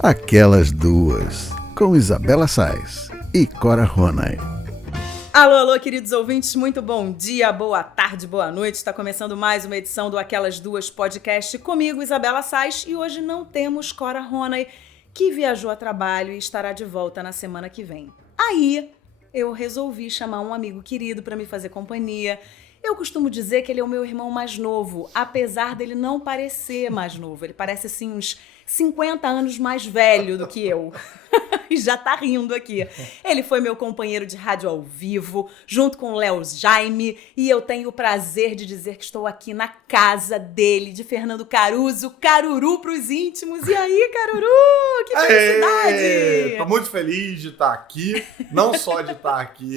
Aquelas Duas, com Isabela Sais e Cora Ronay. Alô, alô, queridos ouvintes, muito bom dia, boa tarde, boa noite. Está começando mais uma edição do Aquelas Duas podcast comigo, Isabela Sais, e hoje não temos Cora Ronay, que viajou a trabalho e estará de volta na semana que vem. Aí, eu resolvi chamar um amigo querido para me fazer companhia. Eu costumo dizer que ele é o meu irmão mais novo, apesar dele não parecer mais novo. Ele parece, assim, uns 50 anos mais velho do que eu. E já tá rindo aqui. Ele foi meu companheiro de rádio ao vivo, junto com o Léo Jaime, e eu tenho o prazer de dizer que estou aqui na casa dele, de Fernando Caruso, Caruru pros íntimos. E aí, Caruru? Que felicidade! Tô muito feliz de estar aqui, não só de estar aqui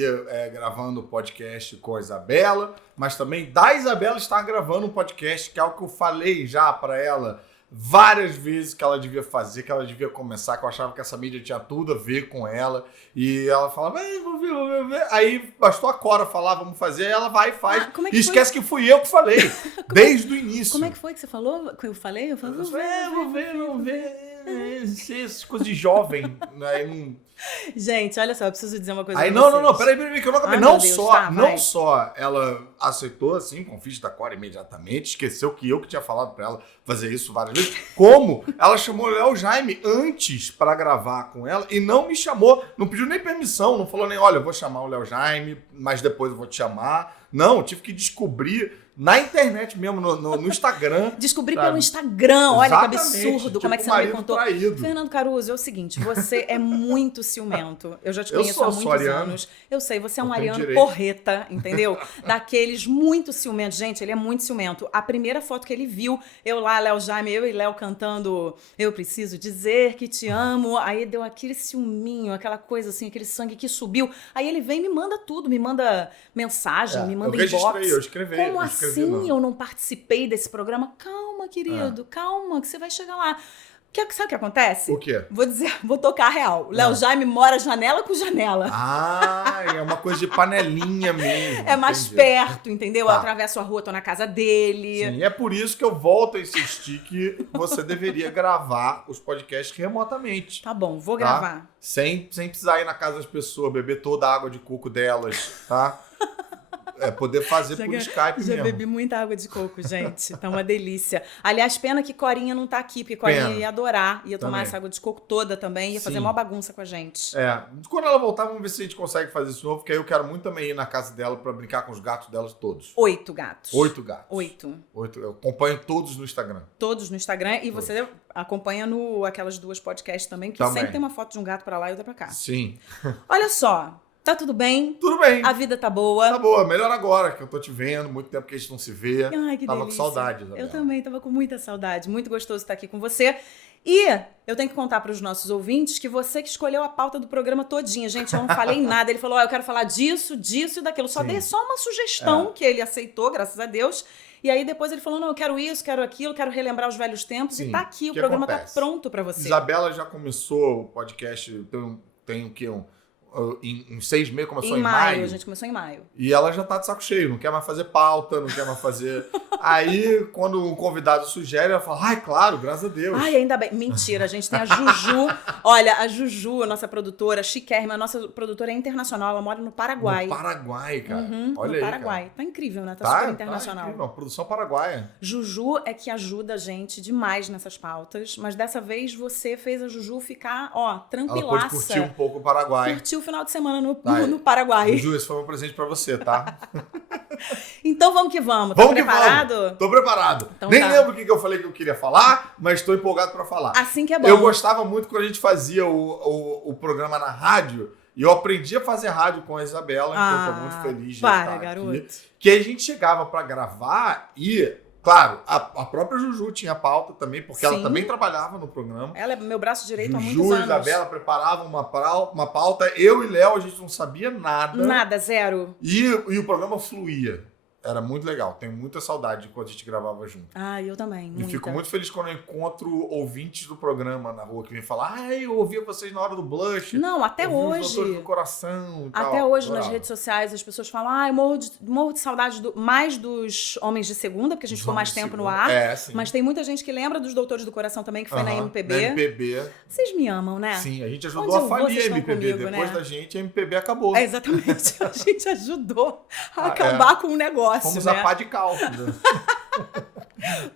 gravando o podcast com a Isabela, mas também da Isabela estar gravando um podcast, que é algo que eu falei já para ela várias vezes que ela devia fazer, que ela devia começar, que eu achava que essa mídia tinha tudo a ver com ela. E ela falava, vou ver. Aí bastou a Cora falar, vamos fazer, aí ela vai e faz. E esquece que fui eu que falei, desde o início. Como é que foi que você falou? Que eu falei? Eu falei, vou ver. Essas coisas de jovem. Aí não... Gente, olha só, eu preciso dizer uma coisa aí, pra vocês. não, peraí, que eu não acabei. Ai, não só ela aceitou, assim, o convite da Cora imediatamente, esqueceu que eu que tinha falado pra ela fazer isso várias vezes, como ela chamou o Léo Jaime antes pra gravar com ela e não me chamou, não pediu nem permissão, não falou nem, olha, eu vou chamar o Léo Jaime, mas depois eu vou te chamar. Não, eu tive que descobrir na internet mesmo, no Instagram. Descobri pelo Instagram, olha exatamente, que absurdo, tipo como é que você não me contou? Traído. Fernando Caruso, é o seguinte, você é muito ciumento. Eu já te conheço há muitos anos. Eu sei, você é um ariano porreta, entendeu? Daqueles muito ciumentos. Gente, ele é muito ciumento. A primeira foto que ele viu, eu lá, Léo Jaime, eu e Léo cantando Eu Preciso Dizer Que Te Amo. Aí deu aquele ciúminho, aquela coisa assim, aquele sangue que subiu. Aí ele vem e me manda tudo, me manda mensagem, me manda inbox. Eu escrevi. Como assim eu não participei desse programa? Calma, querido, calma, que você vai chegar lá. Sabe o que acontece? O quê? Vou tocar a real. O Léo Jaime mora janela com janela. Ah, é uma coisa de panelinha mesmo. É mais perto, entendeu? Tá. Eu atravesso a rua, tô na casa dele. Sim, é por isso que eu volto a insistir que você deveria gravar os podcasts remotamente. Tá bom, vou gravar. Sem precisar ir na casa das pessoas, beber toda a água de coco delas, tá? Poder fazer por Skype mesmo. Já bebi muita água de coco, gente. Tá uma delícia. Aliás, pena que Corinha não tá aqui, porque Corinha ia adorar. Ia tomar essa água de coco toda também. Ia fazer uma bagunça com a gente. Quando ela voltar, vamos ver se a gente consegue fazer isso de novo, porque aí eu quero muito também ir na casa dela pra brincar com os gatos delas todos. 8 gatos. 8 gatos. 8. Eu acompanho todos no Instagram. Todos no Instagram. E você acompanha no Aquelas Duas podcasts também, que sempre tem uma foto de um gato pra lá e outra pra cá. Sim. Olha só. Tá tudo bem? Tudo bem. A vida tá boa? Tá boa. Melhor agora, que eu tô te vendo. Muito tempo que a gente não se vê. Ai, que tava delícia. com saudade, Isabela. Eu também tava com muita saudade. Muito gostoso estar aqui com você. E eu tenho que contar para os nossos ouvintes que você que escolheu a pauta do programa todinha. Gente, eu não falei nada. Ele falou, eu quero falar disso e daquilo. Só dei só uma sugestão que ele aceitou, graças a Deus. E aí depois ele falou, não, eu quero isso, quero aquilo, quero relembrar os velhos tempos. Sim. E tá aqui, o programa acontece? Tá pronto para você. Isabela já começou o podcast, tem o quê? Em 6 meses, começou em maio. A gente começou em maio. E ela já tá de saco cheio, não quer mais fazer pauta, não quer mais fazer... Aí, quando um convidado sugere, ela fala, ai, claro, graças a Deus. Ai, ainda bem. Mentira, a gente tem a Juju. Olha, a Juju, a nossa produtora, chiquérrima, a nossa produtora é internacional, ela mora no Paraguai. No Paraguai, cara. Olha no aí, Paraguai. cara. Tá incrível, né? Tá super internacional. Tá incrível, uma produção paraguaia. Juju é que ajuda a gente demais nessas pautas, mas dessa vez você fez a Juju ficar, tranquilaça. Ela pôde curtir um pouco o Paraguai. Curtiu o final de semana no Paraguai. Juju, esse foi um presente pra você, tá? Então vamos que vamos. Tá preparado? Tô preparado. Então, nem lembro o que eu falei que eu queria falar, mas tô empolgado pra falar. Assim que é bom. Eu gostava muito quando a gente fazia o programa na rádio, e eu aprendi a fazer rádio com a Isabela, então eu tô muito feliz de estar garoto. aqui. Que a gente chegava pra gravar e... Claro, a própria Juju tinha pauta também, porque ela também trabalhava no programa. Ela é meu braço direito há muitos Juju anos. e Isabela preparavam uma pauta. Eu e Léo, a gente não sabia nada. Nada, zero. E o programa fluía. Era muito legal. Tenho muita saudade de quando a gente gravava junto. Ah, eu também. E fico muito feliz quando eu encontro ouvintes do programa na rua que vêm falar: eu ouvia vocês na hora do Blush. Não, até hoje. Os Doutores do Coração e tal. Até hoje, nas redes sociais, as pessoas falam: eu morro de saudade mais dos Homens de Segunda, porque a gente ficou mais tempo no ar. Sim. Mas tem muita gente que lembra dos Doutores do Coração também, que foi na MPB. Na MPB. Vocês me amam, né? Sim, a gente ajudou a falir a MPB. Comigo, Depois né? da gente, a MPB acabou. Exatamente. A gente ajudou a acabar com o negócio. Fomos né? a pá de cal.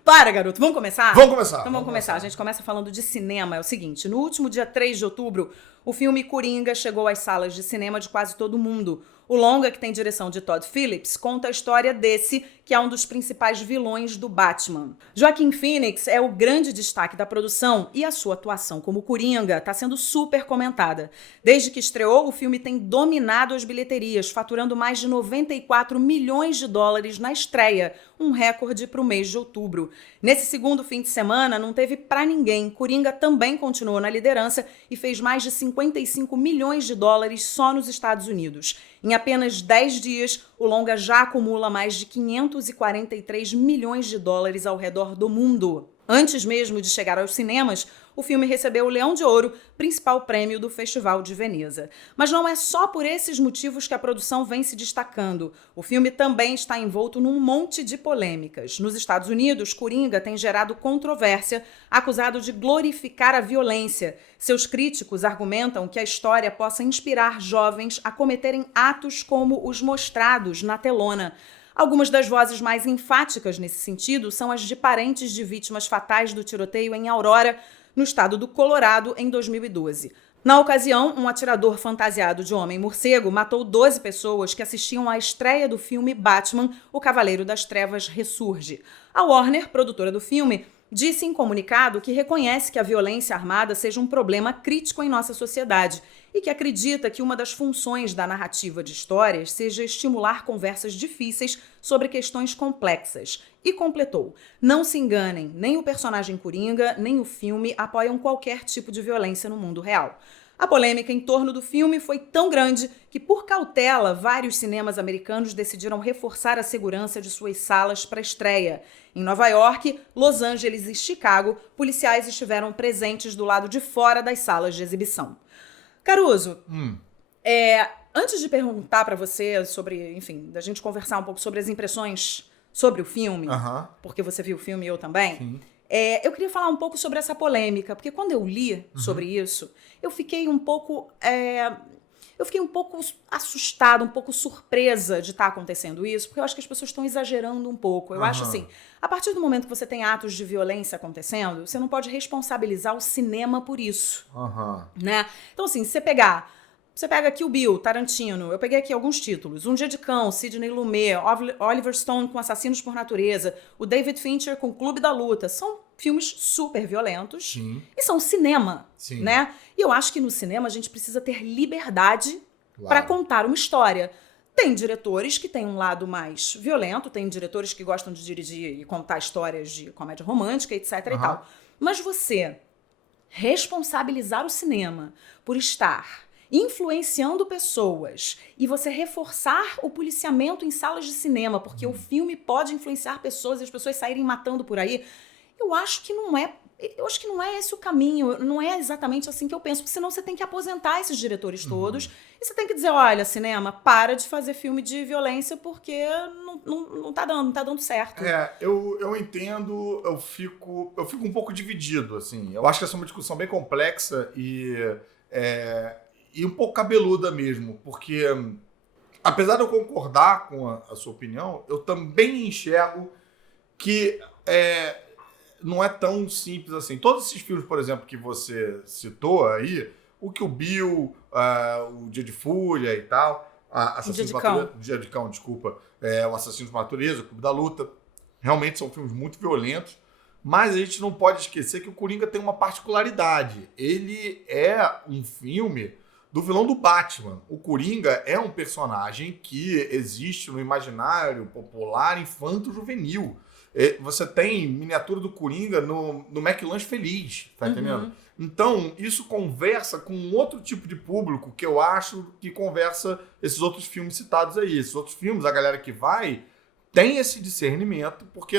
Para, garoto. Vamos começar? Vamos começar. Então vamos começar. A gente começa falando de cinema. É o seguinte, no último dia 3 de outubro, o filme Coringa chegou às salas de cinema de quase todo mundo. O longa, que tem direção de Todd Phillips, conta a história desse, que é um dos principais vilões do Batman. Joaquin Phoenix é o grande destaque da produção e a sua atuação como Coringa está sendo super comentada. Desde que estreou, o filme tem dominado as bilheterias, faturando mais de 94 milhões de dólares na estreia, um recorde para o mês de outubro. Nesse segundo fim de semana, não teve pra ninguém. Coringa também continuou na liderança e fez mais de 55 milhões de dólares só nos Estados Unidos. Em apenas 10 dias, o longa já acumula mais de 543 milhões de dólares ao redor do mundo. Antes mesmo de chegar aos cinemas, o filme recebeu o Leão de Ouro, principal prêmio do Festival de Veneza. Mas não é só por esses motivos que a produção vem se destacando. O filme também está envolto num monte de polêmicas. Nos Estados Unidos, Coringa tem gerado controvérsia, acusado de glorificar a violência. Seus críticos argumentam que a história possa inspirar jovens a cometerem atos como os mostrados na telona. Algumas das vozes mais enfáticas nesse sentido são as de parentes de vítimas fatais do tiroteio em Aurora, no estado do Colorado, em 2012. Na ocasião, um atirador fantasiado de homem-morcego matou 12 pessoas que assistiam à estreia do filme Batman, O Cavaleiro das Trevas Ressurge. A Warner, produtora do filme, disse em comunicado que reconhece que a violência armada seja um problema crítico em nossa sociedade e que acredita que uma das funções da narrativa de histórias seja estimular conversas difíceis sobre questões complexas. E completou: não se enganem, nem o personagem Coringa, nem o filme apoiam qualquer tipo de violência no mundo real. A polêmica em torno do filme foi tão grande que, por cautela, vários cinemas americanos decidiram reforçar a segurança de suas salas para a estreia. Em Nova York, Los Angeles e Chicago, policiais estiveram presentes do lado de fora das salas de exibição. Caruso, antes de perguntar para você sobre, enfim, da gente conversar um pouco sobre as impressões sobre o filme, porque você viu o filme e eu também, Sim. Eu queria falar um pouco sobre essa polêmica, porque quando eu li sobre isso, eu fiquei um pouco assustada, um pouco surpresa de estar acontecendo isso, porque eu acho que as pessoas estão exagerando um pouco. Eu acho assim, a partir do momento que você tem atos de violência acontecendo, você não pode responsabilizar o cinema por isso, né? Então assim, você pega aqui o Bill, Tarantino, eu peguei aqui alguns títulos. Um Dia de Cão, Sidney Lumet, Oliver Stone com Assassinos por Natureza, o David Fincher com Clube da Luta. São filmes super violentos. Sim. E são cinema, Sim. né? E eu acho que no cinema a gente precisa ter liberdade Claro. para contar uma história. Tem diretores que têm um lado mais violento, tem diretores que gostam de dirigir e contar histórias de comédia romântica, etc. e tal. Mas você responsabilizar o cinema por estar influenciando pessoas e você reforçar o policiamento em salas de cinema, porque o filme pode influenciar pessoas e as pessoas saírem matando por aí, eu acho que não é esse o caminho, não é exatamente assim que eu penso, porque senão você tem que aposentar esses diretores todos e você tem que dizer, olha, cinema, para de fazer filme de violência porque não tá dando certo. Eu entendo, eu fico um pouco dividido, assim. Eu acho que essa é uma discussão bem complexa e um pouco cabeluda mesmo, porque apesar de eu concordar com a sua opinião, eu também enxergo que não é tão simples assim. Todos esses filmes, por exemplo, que você citou aí, o Kill Bill, o Dia de Fúria e tal, Dia de Cão, desculpa, o Assassino de Natureza, o Clube da Luta, realmente são filmes muito violentos, mas a gente não pode esquecer que o Coringa tem uma particularidade. Ele é um filme do vilão do Batman. O Coringa é um personagem que existe no imaginário popular infanto-juvenil. Você tem miniatura do Coringa no McLanche Feliz, tá entendendo? Então, isso conversa com um outro tipo de público que eu acho que conversa esses outros filmes citados aí. Esses outros filmes, a galera que vai tem esse discernimento, porque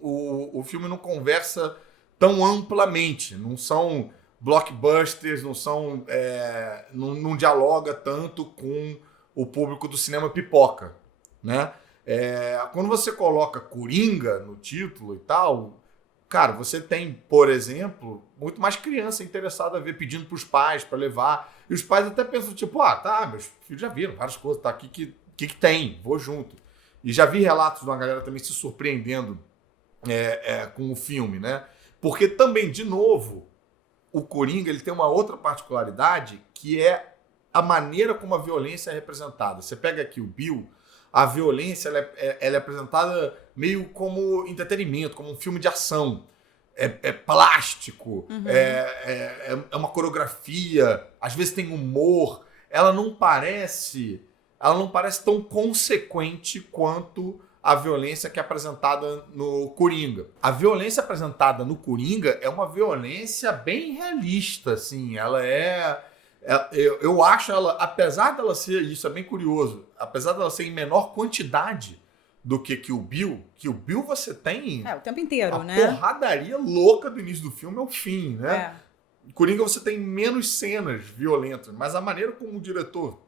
o filme não conversa tão amplamente, não são blockbusters, não dialoga tanto com o público do cinema pipoca, né? Quando você coloca Coringa no título e tal, cara, você tem, por exemplo, muito mais criança interessada a ver, pedindo para os pais para levar, e os pais até pensam, tipo, meus filhos já viram várias coisas, tá aqui que tem, vou junto. E já vi relatos de uma galera também se surpreendendo com o filme, né? Porque também, de novo, o Coringa ele tem uma outra particularidade que é a maneira como a violência é representada. Você pega aqui o Bill, a violência ela é apresentada meio como entretenimento, como um filme de ação. É plástico, é uma coreografia, às vezes tem humor. Ela não parece tão consequente quanto a violência que é apresentada no Coringa. A violência apresentada no Coringa é uma violência bem realista, assim. Eu acho ela, apesar dela ser, isso é bem curioso, apesar dela ser em menor quantidade do que o Bill você tem o tempo inteiro, a né? porradaria louca do início do filme ao fim, né? Coringa você tem menos cenas violentas, mas a maneira como o diretor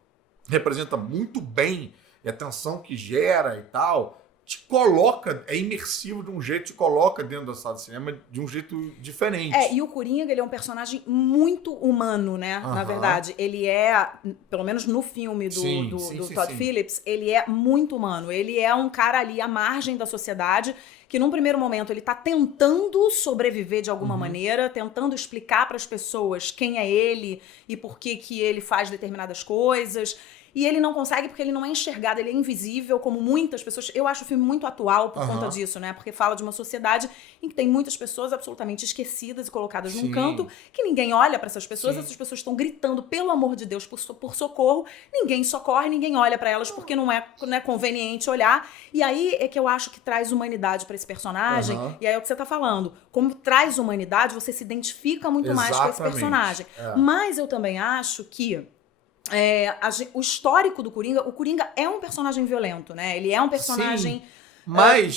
representa muito bem e a tensão que gera e tal, te coloca, é imersivo de um jeito, te coloca dentro da sala de cinema de um jeito diferente. E o Coringa, ele é um personagem muito humano, né? Na verdade, ele é, pelo menos no filme do Todd Phillips, ele é muito humano. Ele é um cara ali à margem da sociedade, que num primeiro momento ele tá tentando sobreviver de alguma maneira, tentando explicar para as pessoas quem é ele e por que ele faz determinadas coisas. E ele não consegue porque ele não é enxergado, ele é invisível, como muitas pessoas. Eu acho o filme muito atual por conta disso, né? Porque fala de uma sociedade em que tem muitas pessoas absolutamente esquecidas e colocadas num canto, que ninguém olha para essas pessoas, essas pessoas estão gritando, pelo amor de Deus, por socorro, ninguém socorre, ninguém olha para elas porque não é conveniente olhar. E aí é que eu acho que traz humanidade para esse personagem, e aí é o que você tá falando. Como traz humanidade, você se identifica muito mais com esse personagem. Mas eu também acho que o histórico do Coringa, o Coringa é um personagem violento, né? Ele é um personagem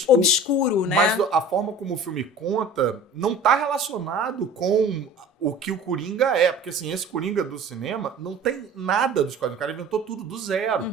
obscuro, né? Mas a forma como o filme conta não tá relacionado com o que o Coringa é. Porque, assim, esse Coringa do cinema não tem nada dos quadrinhos. O cara inventou tudo do zero.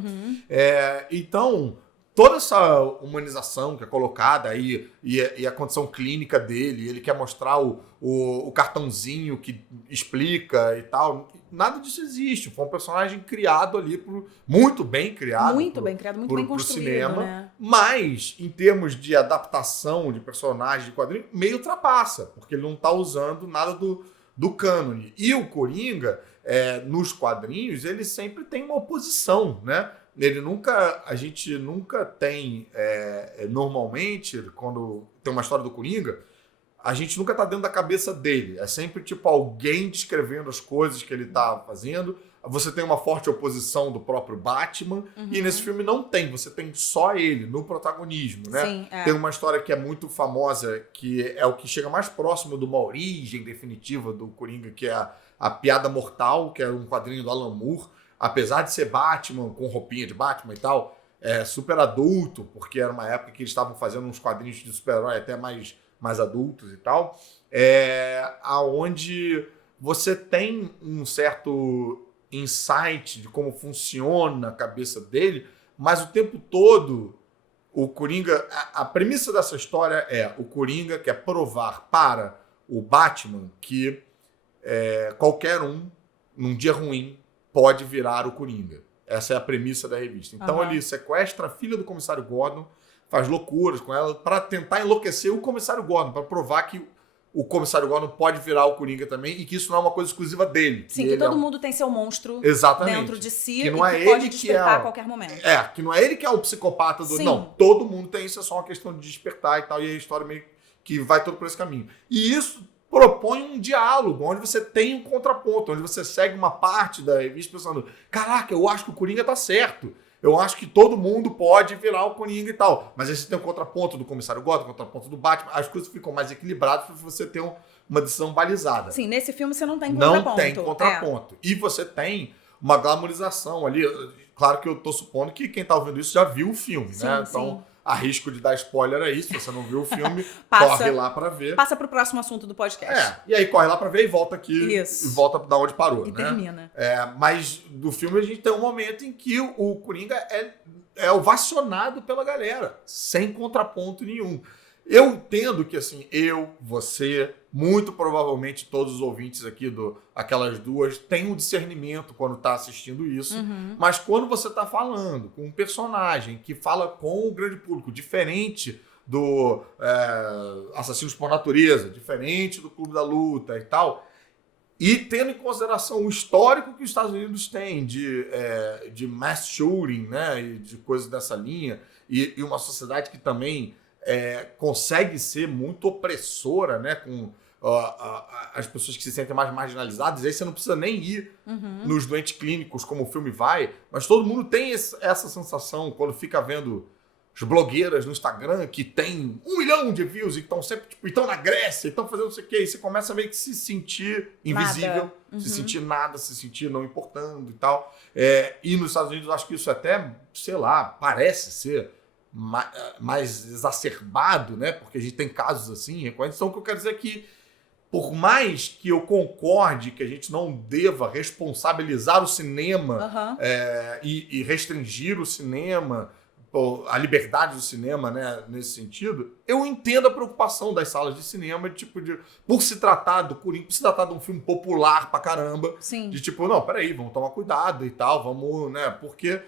Então, toda essa humanização que é colocada aí e a condição clínica dele, ele quer mostrar o cartãozinho que explica e tal... Nada disso existe. Foi um personagem criado ali, muito bem criado. Muito bem construído, cinema, né? Mas, em termos de adaptação de personagem de quadrinho, meio ultrapassa, porque ele não está usando nada do cânone. E o Coringa, nos quadrinhos, ele sempre tem uma oposição, né? A gente nunca tem, normalmente, quando tem uma história do Coringa, a gente nunca tá dentro da cabeça dele. É sempre tipo alguém descrevendo as coisas que ele tá fazendo. Você tem uma forte oposição do próprio Batman. E nesse filme não tem. Você tem só ele no protagonismo, né? Sim, Tem uma história que é muito famosa, que é o que chega mais próximo de uma origem definitiva do Coringa, que é a Piada Mortal, que é um quadrinho do Alan Moore. Apesar de ser Batman, com roupinha de Batman e tal, é super adulto, porque era uma época que eles estavam fazendo uns quadrinhos de super-herói até mais adultos e tal, aonde você tem um certo insight de como funciona a cabeça dele, mas o tempo todo o Coringa... A premissa dessa história é o Coringa quer provar para o Batman que qualquer num dia ruim, pode virar o Coringa. Essa é a premissa da revista. Então ele sequestra a filha do comissário Gordon, faz loucuras com ela para tentar enlouquecer o comissário Gordon, para provar que o comissário Gordon pode virar o Coringa também e que isso não é uma coisa exclusiva dele. Sim, que todo mundo tem seu monstro dentro de si que não e que pode despertar a qualquer momento. Que não é ele que é o psicopata do... Sim. Não, todo mundo tem isso, é só uma questão de despertar e tal, e a história meio que vai todo por esse caminho. E isso propõe um diálogo, onde você tem um contraponto, onde você segue uma parte da revista pensando, caraca, eu acho que o Coringa tá certo. Eu acho que todo mundo pode virar o Coringa e tal. Mas aí você tem o contraponto do comissário Gordon, o contraponto do Batman. As coisas ficam mais equilibradas para você ter uma decisão balizada. Sim, nesse filme você não tem contraponto. Não tem contraponto. E você tem uma glamorização ali. Claro que eu tô supondo que quem tá ouvindo isso já viu o filme, sim, né? Então, sim. arrisco de dar spoiler aí, se você não viu o filme, Passa. corre lá pra ver. Passa pro próximo assunto do podcast. E aí corre lá pra ver e volta aqui. Isso. E volta da onde parou, E né? termina. Mas do filme a gente tem um momento em que o Coringa é ovacionado pela galera, sem contraponto nenhum. Eu entendo que, assim, você, muito provavelmente todos os ouvintes aqui do Aquelas Duas, têm um discernimento quando tá assistindo isso, mas quando você tá falando com um personagem que fala com o grande público, diferente do Assassinos por Natureza, diferente do Clube da Luta e tal, e tendo em consideração o histórico que os Estados Unidos têm de mass shooting, né, e de coisas dessa linha, e uma sociedade que também consegue ser muito opressora, né, com as pessoas que se sentem mais marginalizadas. Aí você não precisa nem ir nos doentes clínicos, como o filme vai, mas todo mundo tem essa sensação quando fica vendo as blogueiras no Instagram que tem 1 milhão de views e estão sempre, estão na Grécia, estão fazendo não sei o quê, e você começa a meio que se sentir invisível, se sentir nada, se sentir não importando e tal. E nos Estados Unidos eu acho que isso até, sei lá, parece ser mais exacerbado, né? Porque a gente tem casos assim, recorrentes. Então o que eu quero dizer é que, por mais que eu concorde que a gente não deva responsabilizar o cinema e restringir o cinema, a liberdade do cinema, né, nesse sentido, eu entendo a preocupação das salas de cinema, por se tratar do Coringa, por se tratar de um filme popular pra caramba, Sim. de não, peraí, vamos tomar cuidado e tal, vamos, né, porque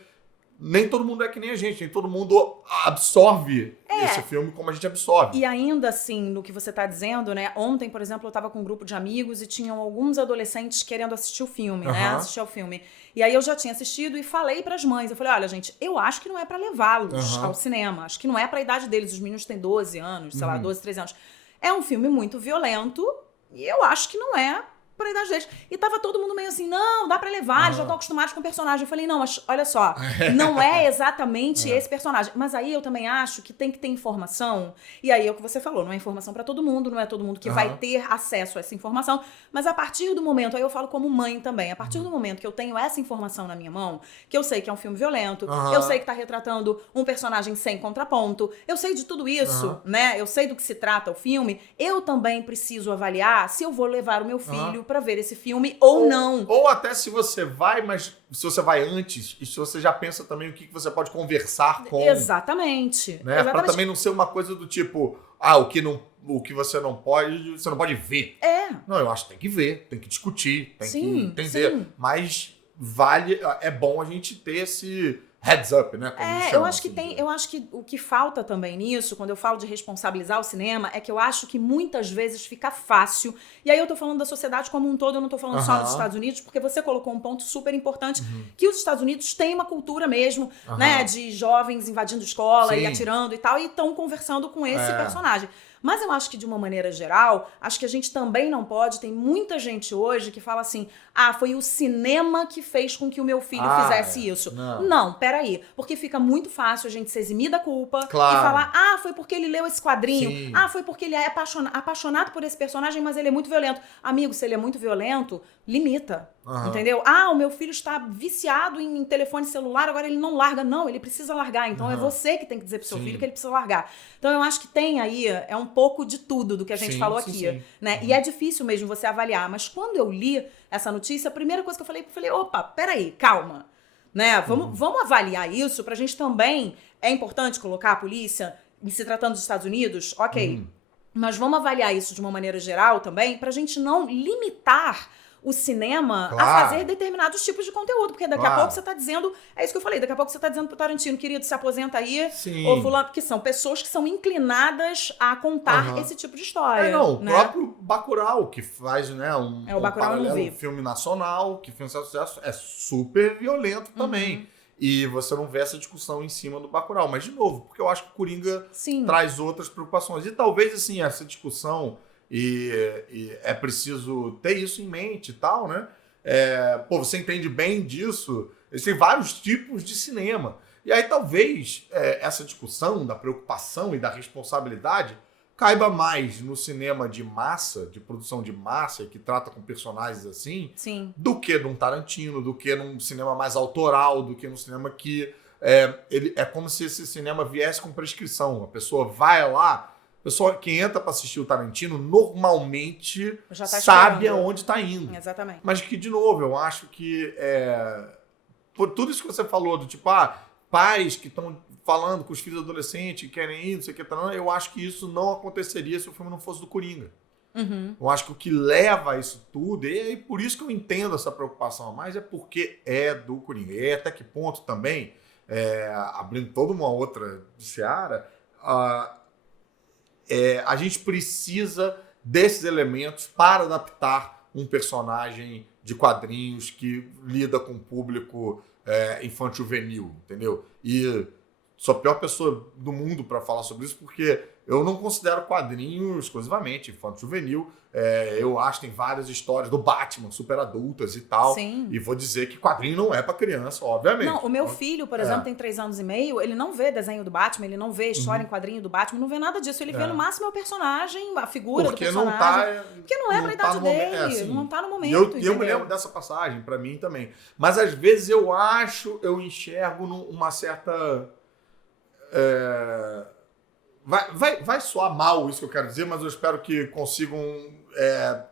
nem todo mundo é que nem a gente, nem todo mundo absorve esse filme como a gente absorve. E ainda assim, no que você tá dizendo, né? Ontem, por exemplo, eu tava com um grupo de amigos e tinham alguns adolescentes querendo assistir o filme, né? Assistir ao filme. E aí eu já tinha assistido e falei pras mães. Eu falei, olha, gente, eu acho que não é pra levá-los ao cinema. Acho que não é pra idade deles. Os meninos têm 12 anos, sei lá, 12, 13 anos. É um filme muito violento e eu acho que não é pra idade deles. E tava todo mundo meio assim, não, dá pra levar, eles já estão acostumados com o personagem. Eu falei, não, mas olha só, não é exatamente esse personagem. Mas aí eu também acho que tem que ter informação. E aí é o que você falou, não é informação pra todo mundo, não é todo mundo que vai ter acesso a essa informação. Mas a partir do momento, aí eu falo como mãe também, a partir do momento que eu tenho essa informação na minha mão, que eu sei que é um filme violento, eu sei que tá retratando um personagem sem contraponto, eu sei de tudo isso, né? Eu sei do que se trata o filme, eu também preciso avaliar se eu vou levar o meu filho pra ver esse filme ou não. Ou até se você vai, mas se você vai antes, e se você já pensa também o que você pode conversar com... Exatamente. Né? Pra também não ser uma coisa do tipo, o que você não pode ver. Não, eu acho que tem que ver, tem que discutir, tem que entender. Sim. Mas é bom a gente ter esse heads up, né? Como chama, eu acho que assim, eu acho que o que falta também nisso, quando eu falo de responsabilizar o cinema, é que eu acho que muitas vezes fica fácil. E aí eu tô falando da sociedade como um todo, eu não tô falando só dos Estados Unidos, porque você colocou um ponto super importante, que os Estados Unidos têm uma cultura mesmo, né, de jovens invadindo escola e atirando e tal, e estão conversando com esse personagem. Mas eu acho que, de uma maneira geral, acho que a gente também não pode... Tem muita gente hoje que fala assim, foi o cinema que fez com que o meu filho fizesse isso. Não, peraí. Porque fica muito fácil a gente se eximir da culpa e falar, foi porque ele leu esse quadrinho, foi porque ele é apaixonado por esse personagem, mas ele é muito violento. Amigo, se ele é muito violento, limita. Entendeu? O meu filho está viciado em telefone celular, agora ele não larga. Não, ele precisa largar. Então é você que tem que dizer pro seu filho que ele precisa largar. Então eu acho que tem aí, um pouco de tudo do que a gente falou aqui. Né? E é difícil mesmo você avaliar. Mas quando eu li essa notícia, a primeira coisa que eu falei, opa, peraí, calma. Né? Vamos avaliar isso pra gente também... É importante colocar a polícia, em se tratando dos Estados Unidos, ok. Mas vamos avaliar isso de uma maneira geral também, pra gente não limitar o cinema a fazer determinados tipos de conteúdo. Porque daqui a pouco você tá dizendo... É isso que eu falei. Daqui a pouco você tá dizendo pro Tarantino, querido, se aposenta aí. Ou fulano... Que são pessoas que são inclinadas a contar esse tipo de história. O né? próprio Bacurau, que faz, né, um paralelo, filme nacional, que fez um sucesso, é super violento também. E você não vê essa discussão em cima do Bacurau. Mas, de novo, porque eu acho que o Coringa traz outras preocupações. E talvez, assim, essa discussão... E é preciso ter isso em mente e tal, né? Você entende bem disso. Existem vários tipos de cinema. E aí talvez essa discussão da preocupação e da responsabilidade caiba mais no cinema de massa, de produção de massa, que trata com personagens assim, do que num Tarantino, do que num cinema mais autoral, do que num cinema que É como se esse cinema viesse com prescrição. A pessoa vai lá, a pessoa que entra para assistir o Tarantino normalmente Já tá sabe esperando. aonde está indo. Exatamente. Mas que, de novo, eu acho que por tudo isso que você falou, do tipo, pais que estão falando com os filhos adolescentes, que querem ir, não sei o que, eu acho que isso não aconteceria se o filme não fosse do Coringa. Uhum. Eu acho que o que leva a isso tudo, e por isso que eu entendo essa preocupação, mas é porque é do Coringa. E até que ponto também, abrindo toda uma outra seara, a gente precisa desses elementos para adaptar um personagem de quadrinhos que lida com o público infanto-juvenil, entendeu? E sou a pior pessoa do mundo para falar sobre isso, porque eu não considero quadrinhos exclusivamente infanto-juvenil. Eu acho que tem várias histórias do Batman, super adultas e tal. Sim. E vou dizer que quadrinho não é para criança, obviamente. Não, o meu filho, por exemplo, tem 3 anos e meio, ele não vê desenho do Batman, ele não vê história em quadrinho do Batman, não vê nada disso. Ele vê no máximo o personagem, a figura do personagem. Porque não é pra idade dele, não tá no momento. E eu me lembro dessa passagem, pra mim também. Mas às vezes eu enxergo uma certa... Vai soar mal isso que eu quero dizer, mas eu espero que consigam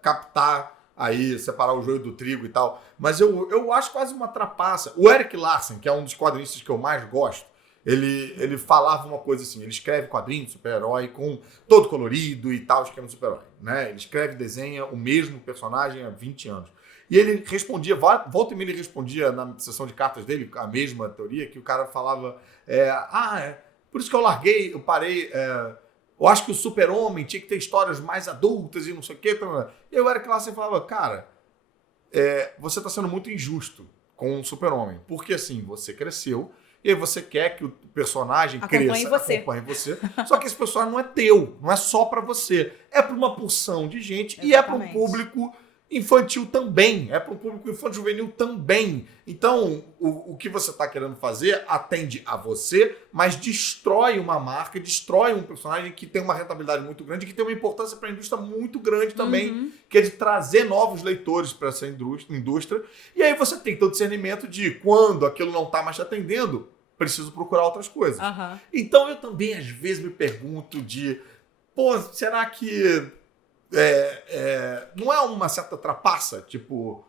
captar aí, separar o joio do trigo e tal. Mas eu acho quase uma trapaça. O Erik Larsen, que é um dos quadrinistas que eu mais gosto, ele falava uma coisa assim, ele escreve quadrinho de super-herói com todo colorido e tal, esquema de super-herói, né? Ele escreve e desenha o mesmo personagem há 20 anos. E ele respondia, volta e meia ele respondia na sessão de cartas dele, a mesma teoria, que o cara falava, por isso que eu parei, eu acho que o Super-Homem tinha que ter histórias mais adultas e não sei o quê. E eu era que lá você falava, cara, você está sendo muito injusto com o Super-Homem. Porque assim, você cresceu e aí você quer que o personagem acompanhe você. Só que esse personagem não é teu, não é só para você. É para uma porção de gente. Exatamente. E é para um público infantil também, é para um público infanto-juvenil também. Então, o que você está querendo fazer atende a você, mas destrói uma marca, destrói um personagem que tem uma rentabilidade muito grande, que tem uma importância para a indústria muito grande também, que é de trazer novos leitores para essa indústria. E aí você tem que ter o discernimento de quando aquilo não está mais te atendendo, preciso procurar outras coisas. Uhum. Então, eu também, às vezes, me pergunto será que não é uma certa trapaça, tipo,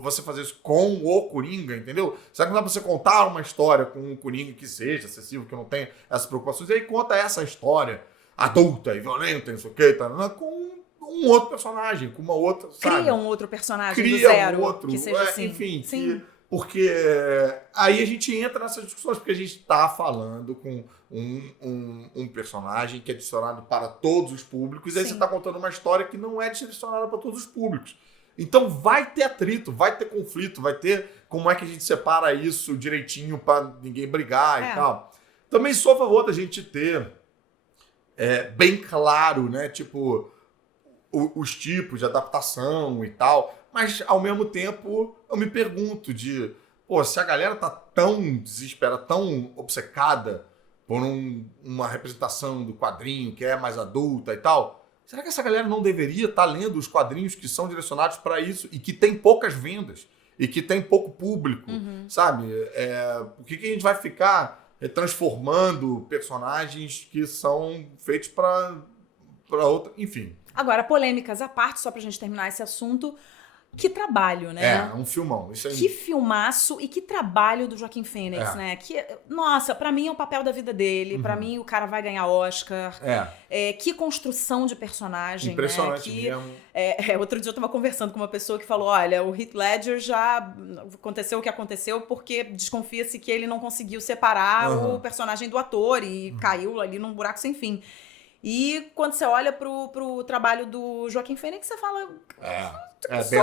você fazer isso com o Coringa, entendeu? Será que não dá pra você contar uma história com um Coringa que seja acessível, que não tenha essas preocupações, e aí conta essa história adulta e violenta, não sei o que, com um outro personagem, com uma outra, sabe? Cria um outro personagem do zero, outro, que seja assim. Enfim, sim. Porque aí a gente entra nessas discussões, porque a gente está falando com um personagem que é direcionado para todos os públicos, e aí você está contando uma história que não é direcionada para todos os públicos. Então vai ter atrito, vai ter conflito, vai ter como é que a gente separa isso direitinho para ninguém brigar e tal. Também sou a favor da gente ter bem claro, né, tipo, os tipos de adaptação e tal. Mas, ao mesmo tempo, eu me pergunto se a galera tá tão desesperada, tão obcecada por uma representação do quadrinho que é mais adulta e tal, será que essa galera não deveria estar lendo os quadrinhos que são direcionados para isso e que tem poucas vendas e que tem pouco público, sabe? Por que a gente vai ficar transformando personagens que são feitos para outra... Enfim. Agora, polêmicas à parte, só pra gente terminar esse assunto... Que trabalho, né? É um filmão. Isso aí... Que filmaço e que trabalho do Joaquin Phoenix, né? Nossa, pra mim é o papel da vida dele. Pra mim o cara vai ganhar Oscar. Que construção de personagem. Impressionante mesmo. Outro dia eu tava conversando com uma pessoa que falou, olha, o Heath Ledger já aconteceu o que aconteceu porque desconfia-se que ele não conseguiu separar o personagem do ator e caiu ali num buraco sem fim. E quando você olha pro trabalho do Joaquin Phoenix, você fala...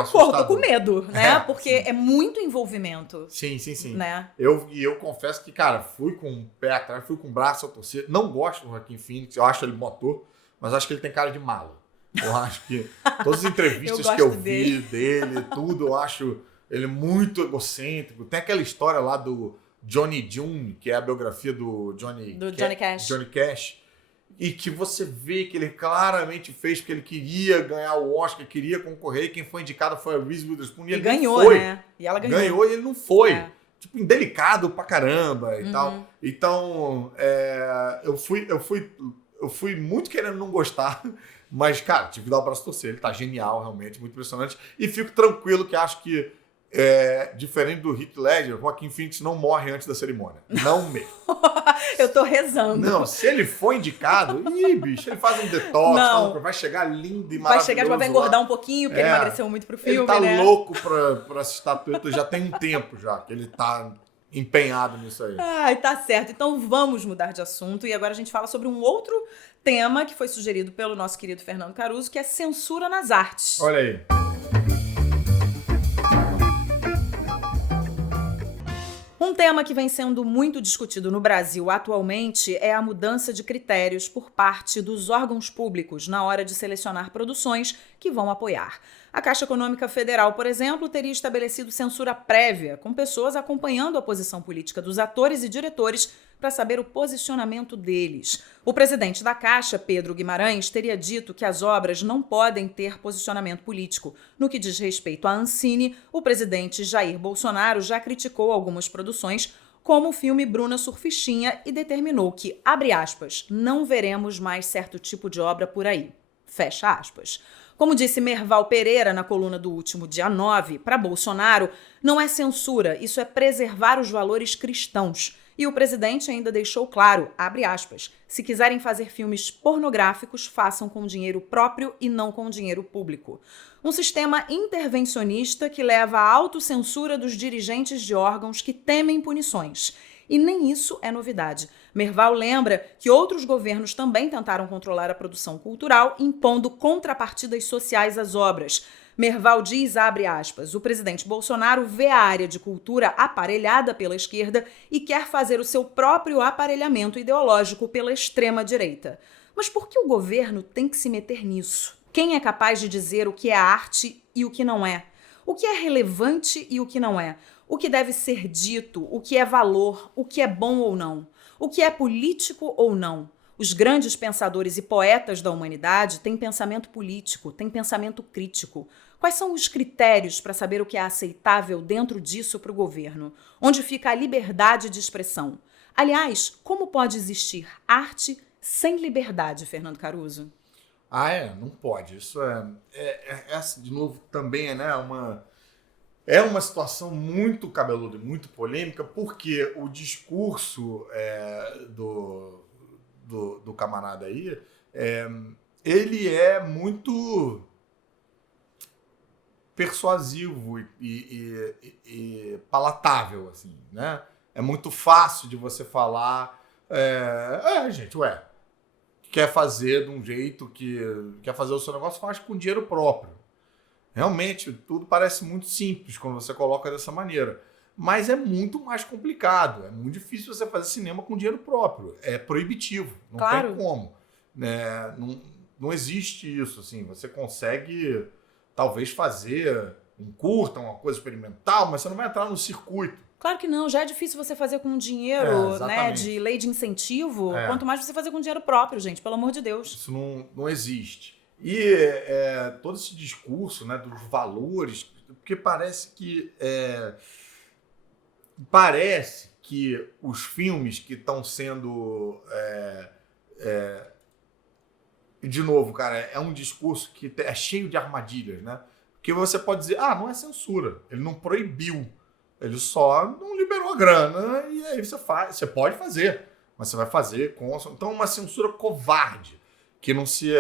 socorro, tô com medo, né? Porque é muito envolvimento. Sim. Né? Eu confesso que, cara, fui com o pé atrás, fui com o braço a torcer. Não gosto do Joaquin Phoenix, eu acho ele bom ator, mas acho que ele tem cara de mala. Eu acho que todas as entrevistas que eu vi dele, tudo, eu acho ele muito egocêntrico. Tem aquela história lá do Johnny June, que é a biografia do Johnny Cash. E que você vê que ele claramente fez porque ele queria ganhar o Oscar, queria concorrer. E quem foi indicado foi a Reese Witherspoon. E ganhou, né? E ela ganhou. Ganhou e ele não foi. tipo, indelicado pra caramba e tal. Então, eu fui muito querendo não gostar, mas, cara, tive que dar o braço a torcer. Ele tá genial, realmente, muito impressionante. E fico tranquilo que acho que, diferente do Heath Ledger, Joaquin Phoenix não morre antes da cerimônia. Não mesmo. Eu tô rezando. Não, se ele for indicado, bicho, ele faz um detox, vai chegar lindo e maravilhoso. Vai chegar, vai engordar um pouquinho, porque ele emagreceu muito pro filme, ele tá né? louco pra essa estatueta, já tem um tempo já, que ele tá empenhado nisso aí. Ai, tá certo. Então vamos mudar de assunto e agora a gente fala sobre um outro tema que foi sugerido pelo nosso querido Fernando Caruso, que é censura nas artes. Olha aí. Um tema que vem sendo muito discutido no Brasil atualmente é a mudança de critérios por parte dos órgãos públicos na hora de selecionar produções que vão apoiar. A Caixa Econômica Federal, por exemplo, teria estabelecido censura prévia, com pessoas acompanhando a posição política dos atores e diretores para saber o posicionamento deles. O presidente da Caixa, Pedro Guimarães, teria dito que as obras não podem ter posicionamento político. No que diz respeito à Ancine, o presidente Jair Bolsonaro já criticou algumas produções, como o filme Bruna Surfistinha, e determinou que, abre aspas, não veremos mais certo tipo de obra por aí. Fecha aspas. Como disse Merval Pereira na coluna do último dia 9, para Bolsonaro, não é censura, isso é preservar os valores cristãos. E o presidente ainda deixou claro, abre aspas, se quiserem fazer filmes pornográficos, façam com dinheiro próprio e não com dinheiro público. Um sistema intervencionista que leva à autocensura dos dirigentes de órgãos que temem punições. E nem isso é novidade. Merval lembra que outros governos também tentaram controlar a produção cultural, impondo contrapartidas sociais às obras. Merval diz, abre aspas, o presidente Bolsonaro vê a área de cultura aparelhada pela esquerda e quer fazer o seu próprio aparelhamento ideológico pela extrema-direita. Mas por que o governo tem que se meter nisso? Quem é capaz de dizer o que é arte e o que não é? O que é relevante e o que não é? O que deve ser dito, o que é valor, o que é bom ou não? O que é político ou não? Os grandes pensadores e poetas da humanidade têm pensamento político, têm pensamento crítico. Quais são os critérios para saber o que é aceitável dentro disso para o governo? Onde fica a liberdade de expressão? Aliás, como pode existir arte sem liberdade, Fernando Caruso? Não pode. Isso de novo, também é uma situação muito cabeluda, muito polêmica, porque o discurso do camarada aí, ele é muito persuasivo e palatável, assim, né? É muito fácil de você falar, gente, quer fazer de um jeito que quer fazer o seu negócio, faz com dinheiro próprio. Realmente, tudo parece muito simples quando você coloca dessa maneira. Mas é muito mais complicado. É muito difícil você fazer cinema com dinheiro próprio. É proibitivo. Não tem como. Não existe isso. Assim. Você consegue, talvez, fazer um curta, uma coisa experimental, mas você não vai entrar no circuito. Claro que não. Já é difícil você fazer com dinheiro, de lei de incentivo. Quanto mais você fazer com dinheiro próprio, gente. Pelo amor de Deus. Isso não existe. E todo esse discurso, né, dos valores, porque parece que os filmes que estão sendo... de novo, cara, é um discurso que é cheio de armadilhas, né? Porque você pode dizer, não é censura, ele não proibiu, ele só não liberou a grana, e aí você pode fazer, mas você vai fazer com... Então é uma censura covarde, que não se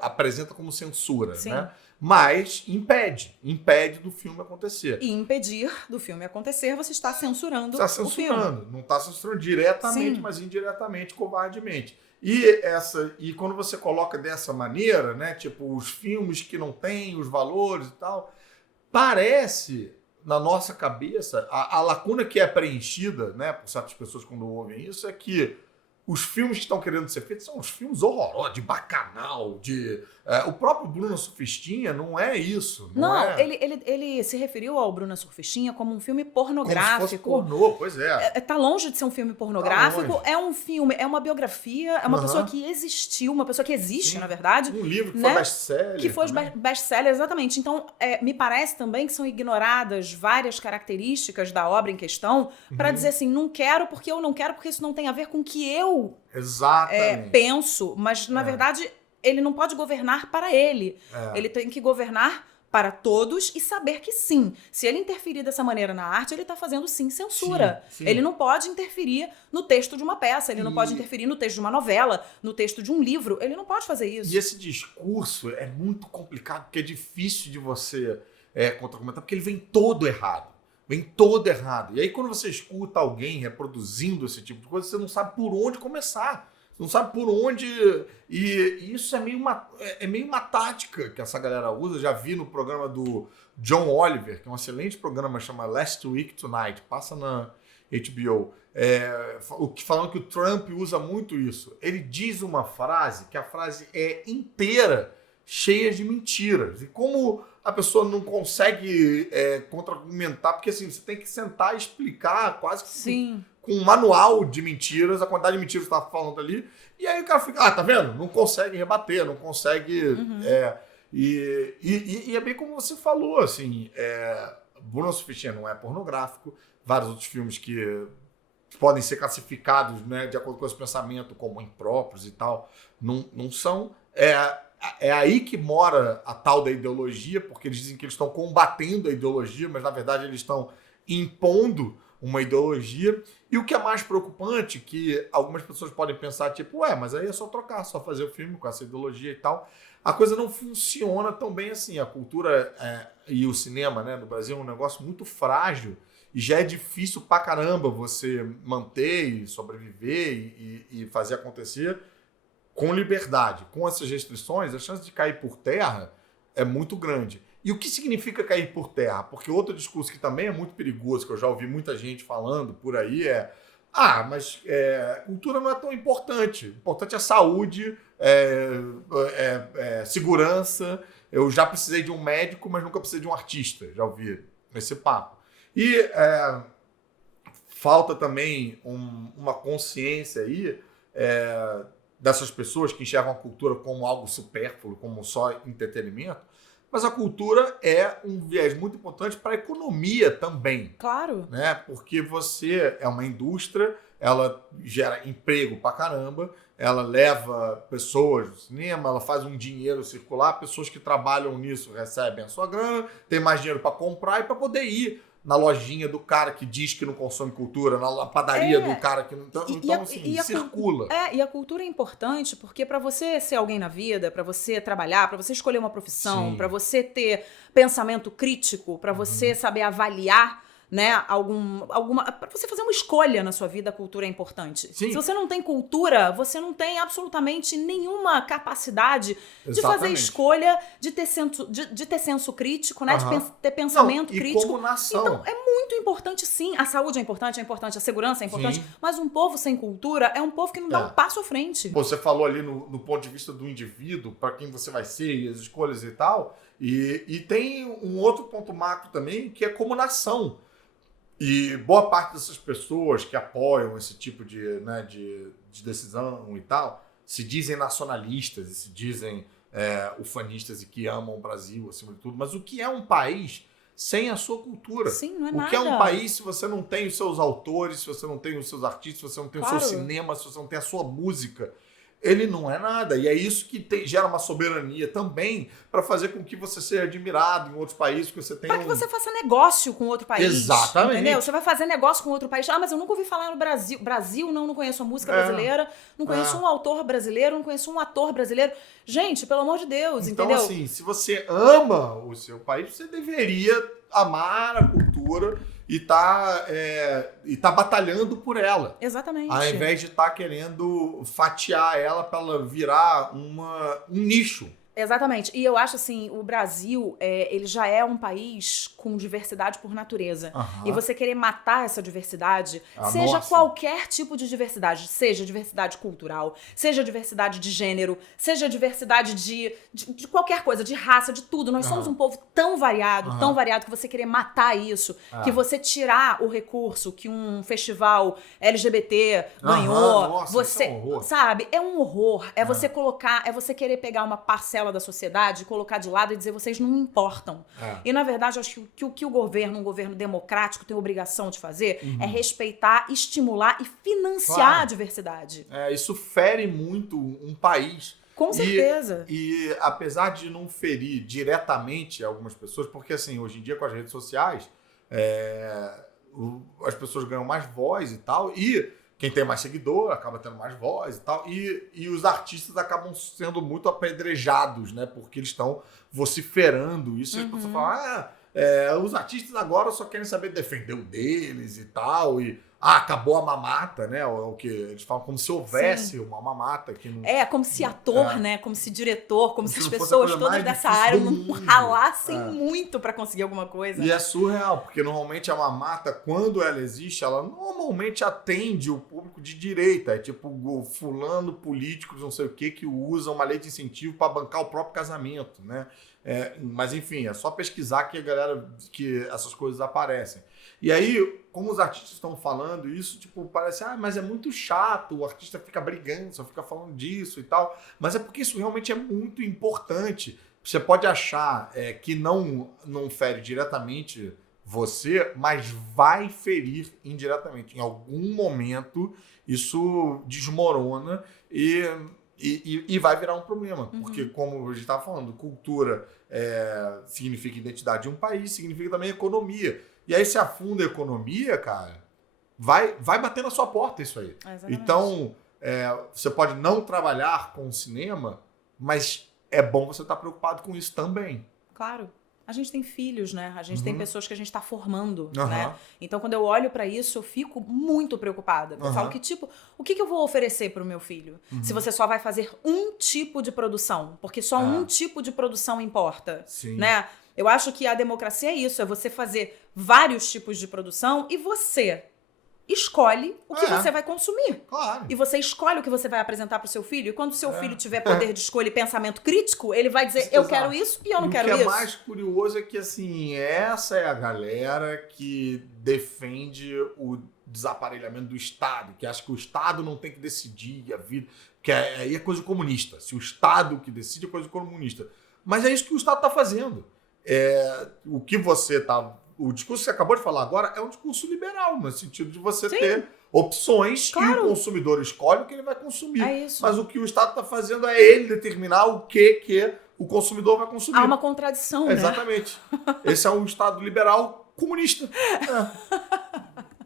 apresenta como censura, né? Mas impede do filme acontecer. E impedir do filme acontecer, você está censurando o filme. Não está censurando diretamente, mas indiretamente, covardemente. E quando você coloca dessa maneira, né? Tipo, os filmes que não têm os valores e tal, parece, na nossa cabeça, a lacuna que é preenchida, né, por certas pessoas quando ouvem isso, é que os filmes que estão querendo ser feitos são os filmes horrorosos, de bacanal, o próprio Bruna Surfistinha não é isso. Ele se referiu ao Bruna Surfistinha como um filme pornográfico. Como se fosse pornô, pois é. Tá longe de ser um filme pornográfico, Tá é um filme, é uma biografia, é uma pessoa que existiu, uma pessoa que existe, na verdade. Um livro que foi best-seller. Que foi best-seller, exatamente. Então, me parece também que são ignoradas várias características da obra em questão para dizer assim, não quero porque eu não quero, porque isso não tem a ver com o que eu penso, mas na verdade ele não pode governar para ele. Ele tem que governar para todos e saber que sim, se ele interferir dessa maneira na arte, ele está fazendo sim censura. Sim. Ele não pode interferir no texto de uma peça, ele não pode interferir no texto de uma novela, no texto de um livro, ele não pode fazer isso. E esse discurso é muito complicado, porque é difícil de você contra-argumentar, porque ele vem todo errado. E aí quando você escuta alguém reproduzindo esse tipo de coisa, você não sabe por onde começar. Você não sabe por onde... E isso é meio uma tática que essa galera usa. Já vi no programa do John Oliver, que é um excelente programa, chama Last Week Tonight, passa na HBO, falando que o Trump usa muito isso. Ele diz uma frase, que a frase é inteira cheia de mentiras. E como a pessoa não consegue contra-argumentar, porque assim, você tem que sentar e explicar quase que com um manual de mentiras, a quantidade de mentiras que você está falando ali, e aí o cara fica, tá vendo? Não consegue rebater, não consegue... E é bem como você falou, assim, Bruna Surfistinha não é pornográfico, vários outros filmes que podem ser classificados, né, de acordo com esse pensamento como impróprios e tal, não são... É aí que mora a tal da ideologia, porque eles dizem que eles estão combatendo a ideologia, mas na verdade eles estão impondo uma ideologia. E o que é mais preocupante, que algumas pessoas podem pensar, tipo, mas aí é só trocar, só fazer o filme com essa ideologia e tal. A coisa não funciona tão bem assim. A cultura e o cinema, né, no Brasil é um negócio muito frágil e já é difícil pra caramba você manter e sobreviver e fazer acontecer com liberdade. Com essas restrições, a chance de cair por terra é muito grande. E o que significa cair por terra? Porque outro discurso que também é muito perigoso, que eu já ouvi muita gente falando por aí, mas cultura não é tão importante. O importante é saúde, segurança. Eu já precisei de um médico, mas nunca precisei de um artista. Já ouvi esse papo. E falta também uma consciência aí dessas pessoas que enxergam a cultura como algo supérfluo, como só entretenimento. Mas a cultura é um viés muito importante para a economia também. Claro. Né? Porque você é uma indústria, ela gera emprego pra caramba, ela leva pessoas no cinema, ela faz um dinheiro circular, pessoas que trabalham nisso recebem a sua grana, tem mais dinheiro para comprar e para poder ir na lojinha do cara que diz que não consome cultura, na padaria do cara que não... Então, circula. E a cultura é importante porque para você ser alguém na vida, para você trabalhar, para você escolher uma profissão, para você ter pensamento crítico, para você saber avaliar, né, para você fazer uma escolha na sua vida, a cultura é importante. Sim. Se você não tem cultura, você não tem absolutamente nenhuma capacidade de fazer escolha, de ter senso crítico, né, de ter pensamento crítico. Como nação. Então, é muito importante, sim. A saúde é importante, a segurança é importante, mas um povo sem cultura é um povo que não dá um passo à frente. Você falou ali no ponto de vista do indivíduo, para quem você vai ser e as escolhas e tal, e tem um outro ponto macro também, que é como nação. E boa parte dessas pessoas que apoiam esse tipo de decisão e tal, se dizem nacionalistas e se dizem ufanistas e que amam o Brasil acima de tudo. Mas o que é um país sem a sua cultura? Sim, não é nada. O que é um país se você não tem os seus autores, se você não tem os seus artistas, se você não tem o seu cinema, se você não tem a sua música? Ele não é nada. E é isso que gera uma soberania também para fazer com que você seja admirado em outros países, que você tenha que você faça negócio com outro país. Exatamente. Entendeu? Você vai fazer negócio com outro país. Mas eu nunca ouvi falar no Brasil. Brasil, não conheço a música brasileira, não conheço um autor brasileiro, não conheço um ator brasileiro. Gente, pelo amor de Deus, entendeu? Então, assim, se você ama o seu país, você deveria amar a cultura e tá batalhando por ela. Exatamente. Ao invés de estar querendo fatiar ela para ela virar um nicho. Exatamente. E eu acho assim, o Brasil, ele já é um país com diversidade por natureza. E você querer matar essa diversidade, seja nossa. qualquer tipo de diversidade, seja diversidade cultural, seja diversidade de gênero, seja diversidade de qualquer coisa, de raça, de tudo. Nós somos um povo tão variado que você querer matar isso, que você tirar o recurso que um festival LGBT ganhou, Nossa, você, isso é um horror. sabe? É um horror. É você colocar, é você querer pegar uma parcela da sociedade, colocar de lado e dizer vocês não importam. E na verdade, eu acho que o que um governo democrático tem a obrigação de fazer é respeitar, estimular e financiar a diversidade. Isso fere muito um país. Com certeza. E apesar de não ferir diretamente algumas pessoas, porque assim, hoje em dia com as redes sociais, as pessoas ganham mais voz e tal, e quem tem mais seguidor acaba tendo mais voz e tal, e os artistas acabam sendo muito apedrejados, né? Porque eles estão vociferando isso, e as pessoas falam, os artistas agora só querem saber defender o deles e tal, e acabou a mamata, né? O que eles falam como se houvesse uma mamata que não... como se ator, né? Como se diretor, como se as não fosse a pessoas coisa todas mais dessa difícil área do não mundo. ralassem muito pra conseguir alguma coisa. E é surreal, porque normalmente a mamata, quando ela existe, ela normalmente atende o público de direita. É tipo o fulano políticos, não sei o que usa uma lei de incentivo para bancar o próprio casamento, né? Mas enfim, é só pesquisar que essas coisas aparecem. E aí, como os artistas estão falando isso, tipo, parece, mas é muito chato, o artista fica brigando, só fica falando disso e tal. Mas é porque isso realmente é muito importante. Você pode achar que não fere diretamente você, mas vai ferir indiretamente. Em algum momento, isso desmorona e vai virar um problema. Porque, como a gente estava falando, cultura significa identidade de um país, significa também economia. E aí, se afunda a economia, cara, vai bater na sua porta isso aí. Exatamente. Então, você pode não trabalhar com o cinema, mas é bom você estar preocupado com isso também. Claro. A gente tem filhos, né? A gente tem pessoas que a gente está formando, né? Então, quando eu olho para isso, eu fico muito preocupada. Eu falo que, tipo, o que eu vou oferecer para o meu filho? Se você só vai fazer um tipo de produção, porque só um tipo de produção importa, né? Eu acho que a democracia é isso, é você fazer vários tipos de produção e você escolhe o que você vai consumir. Claro. E você escolhe o que você vai apresentar pro seu filho. E quando o seu filho tiver poder de escolha e pensamento crítico, ele vai dizer, eu quero isso e eu não quero isso. O que é mais curioso é que, assim, essa é a galera que defende o desaparelhamento do Estado, que acha que o Estado não tem que decidir a vida, que aí é coisa comunista. Se o Estado que decide é coisa comunista. Mas é isso que o Estado está fazendo. O que você tá... O discurso que você acabou de falar agora é um discurso liberal, no sentido de você ter opções e o consumidor escolhe o que ele vai consumir. É isso. Mas o que o Estado está fazendo é ele determinar o que o consumidor vai consumir. Há uma contradição, né? Exatamente. Esse é um Estado liberal comunista.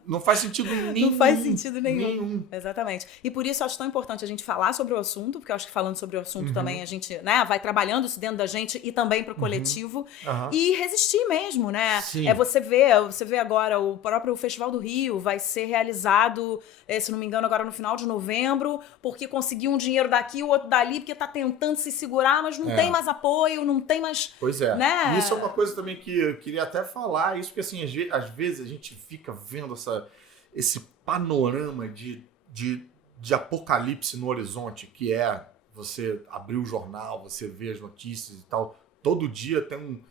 Não faz sentido nenhum. Não faz sentido nenhum. Exatamente. E por isso eu acho tão importante a gente falar sobre o assunto, porque eu acho que falando sobre o assunto também a gente, né, vai trabalhando isso dentro da gente e também pro coletivo. E resistir mesmo, né? Sim. Você vê agora o próprio Festival do Rio vai ser realizado, se não me engano, agora no final de novembro, porque conseguiu um dinheiro daqui, o outro dali, porque tá tentando se segurar, mas não tem mais apoio, não tem mais... Pois é. Né? E isso é uma coisa também que eu queria até falar, isso porque assim, às vezes a gente fica vendo esse panorama de apocalipse no horizonte, que é você abrir o jornal, você ver as notícias e tal. Todo dia tem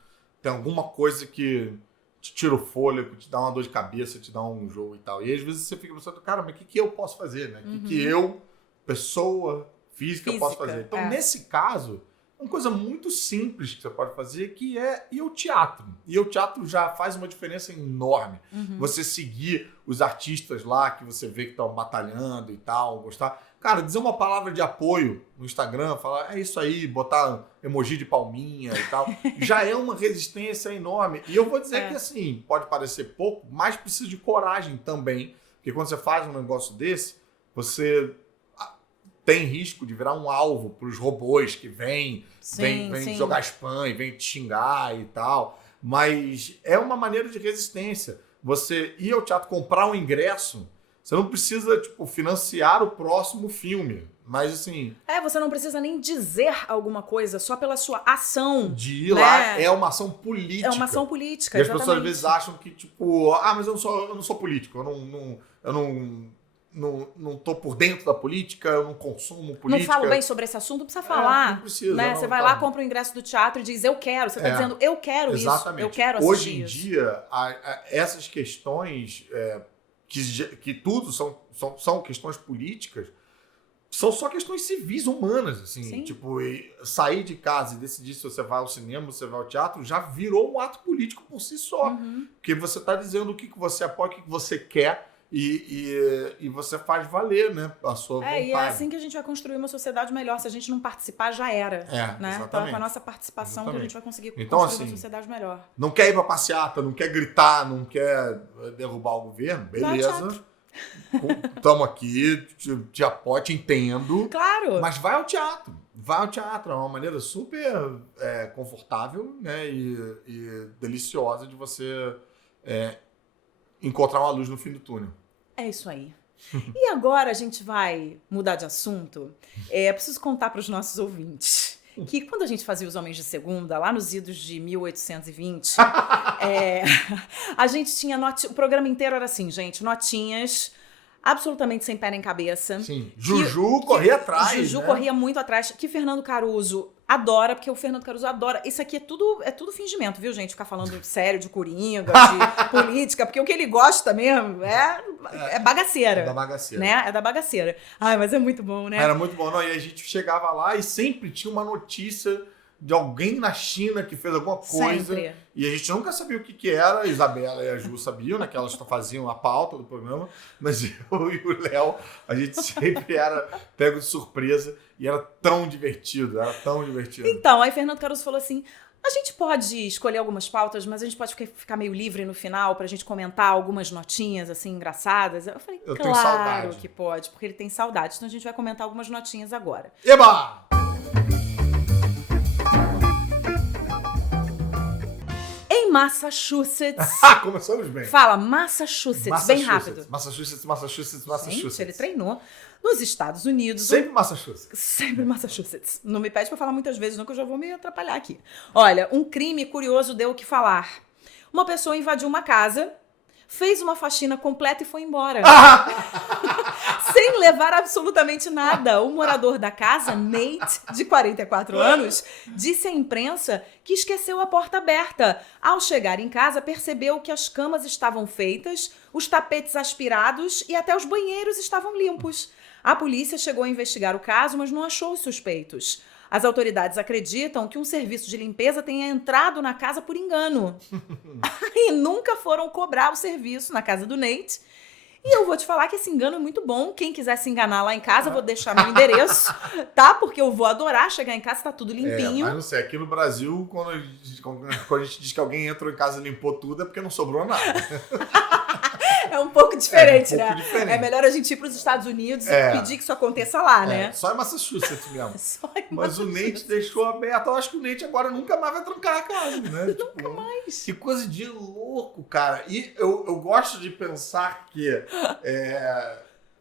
alguma coisa que te tira o fôlego, te dá uma dor de cabeça, te dá um jogo e tal. E às vezes você fica pensando, cara, mas o que eu posso fazer, né? O que eu, pessoa física, posso fazer? Então, nesse caso... Uma coisa muito simples que você pode fazer que é ir ao teatro. E o teatro já faz uma diferença enorme. Você seguir os artistas lá que você vê que estão batalhando e tal, gostar. Cara, dizer uma palavra de apoio no Instagram, falar, é isso aí, botar emoji de palminha e tal, já é uma resistência enorme. E eu vou dizer que, assim, pode parecer pouco, mas precisa de coragem também. Porque quando você faz um negócio desse, você... tem risco de virar um alvo para os robôs que vêm jogar spam e vêm te xingar e tal. Mas é uma maneira de resistência. Você ir ao teatro comprar um ingresso, você não precisa financiar o próximo filme. Mas assim... Você não precisa nem dizer alguma coisa, só pela sua ação. De ir lá é uma ação política. É uma ação política, e as exatamente. pessoas às vezes acham que, tipo, mas eu não sou político, eu não tô por dentro da política, eu não consumo política. Não falo bem sobre esse assunto, não precisa falar. Não precisa. Né? Você vai lá, compra o ingresso do teatro e diz, eu quero. Você tá dizendo, eu quero exatamente. isso, eu quero assistir Hoje em dia, essas questões, que tudo são questões políticas, são só questões civis, humanas, assim. Sim. Tipo, sair de casa e decidir se você vai ao cinema, se você vai ao teatro, já virou um ato político por si só. Uhum. Porque você tá dizendo o que você apoia, o que você quer, e você faz valer, né, a sua vontade. E é assim que a gente vai construir uma sociedade melhor. Se a gente não participar, já era. Né? Exatamente. Então é com a nossa participação que a gente vai conseguir construir uma sociedade melhor. Não quer ir pra passeata, não quer gritar, não quer derrubar o governo, beleza. Estamos aqui, te apoio, te entendo. Claro. Mas vai ao teatro. Vai ao teatro. É uma maneira super confortável, né, e deliciosa de você encontrar uma luz no fim do túnel. É isso aí. E agora a gente vai mudar de assunto. Preciso contar para os nossos ouvintes que quando a gente fazia Os Homens de Segunda, lá nos idos de 1820, a gente tinha o programa inteiro era assim, gente, notinhas absolutamente sem pé nem cabeça. Sim. Juju corria atrás. Juju né? corria muito atrás, que Fernando Caruso adora, porque o Fernando Caruso adora. Isso aqui é tudo fingimento, viu, gente? Ficar falando sério de coringa, de política, porque o que ele gosta mesmo é bagaceira. É da bagaceira. Né? É da bagaceira. Ai, mas é muito bom, né? Era muito bom. Não, e a gente chegava lá e sempre tinha uma notícia de alguém na China que fez alguma coisa. Sempre. E a gente nunca sabia o que era. A Isabela e a Ju sabiam, né? Que elas faziam a pauta do programa. Mas eu e o Léo, a gente sempre era pego de surpresa. E era tão divertido, Então, aí Fernando Caruso falou assim, a gente pode escolher algumas pautas, mas a gente pode ficar meio livre no final pra gente comentar algumas notinhas, assim, engraçadas. Eu falei, tenho claro saudade. que pode, porque ele tem saudade. Então a gente vai comentar algumas notinhas agora. Eba! Em Massachusetts... Começamos bem. Fala, Massachusetts, bem rápido. Massachusetts. Gente, ele treinou. Nos Estados Unidos... Sempre Massachusetts. Sempre Massachusetts. Não me pede pra falar muitas vezes, não, que eu já vou me atrapalhar aqui. Olha, um crime curioso deu o que falar. Uma pessoa invadiu uma casa, fez uma faxina completa e foi embora. Sem levar absolutamente nada. O morador da casa, Nate, de 44 anos, disse à imprensa que esqueceu a porta aberta. Ao chegar em casa, percebeu que as camas estavam feitas, os tapetes aspirados e até os banheiros estavam limpos. A polícia chegou a investigar o caso, mas não achou os suspeitos. As autoridades acreditam que um serviço de limpeza tenha entrado na casa por engano. E nunca foram cobrar o serviço na casa do Nate. E eu vou te falar que esse engano é muito bom. Quem quiser se enganar lá em casa, eu vou deixar meu endereço, tá? Porque eu vou adorar chegar em casa, tá tudo limpinho. Mas não sei, aqui no Brasil, quando a gente diz que alguém entrou em casa e limpou tudo, é porque não sobrou nada. É um pouco diferente, né? Diferente. É melhor a gente ir para os Estados Unidos e pedir que isso aconteça lá, né? Só em Massachusetts mesmo. Só em Mas o Nate deixou aberto. Eu acho que o Nate agora nunca mais vai trancar a casa, né? Nunca mais. Que coisa de louco, cara. E eu gosto de pensar que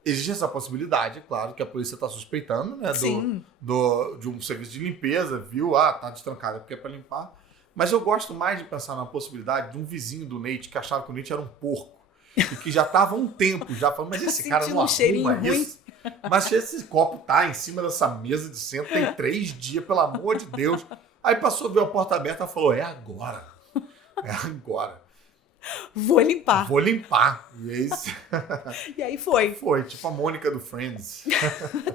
existe essa possibilidade, claro, que a polícia está suspeitando, né? De um serviço de limpeza, viu? Tá destrancado porque é para limpar. Mas eu gosto mais de pensar na possibilidade de um vizinho do Nate que achava que o Nate era um porco. E que já tava há um tempo já falando, mas esse cara não arruma isso. Mas esse copo tá em cima dessa mesa de centro, tem 3 dias, pelo amor de Deus. Aí passou, viu a porta aberta e falou, é agora. Vou limpar. E é isso. E aí foi. Foi, tipo a Mônica do Friends.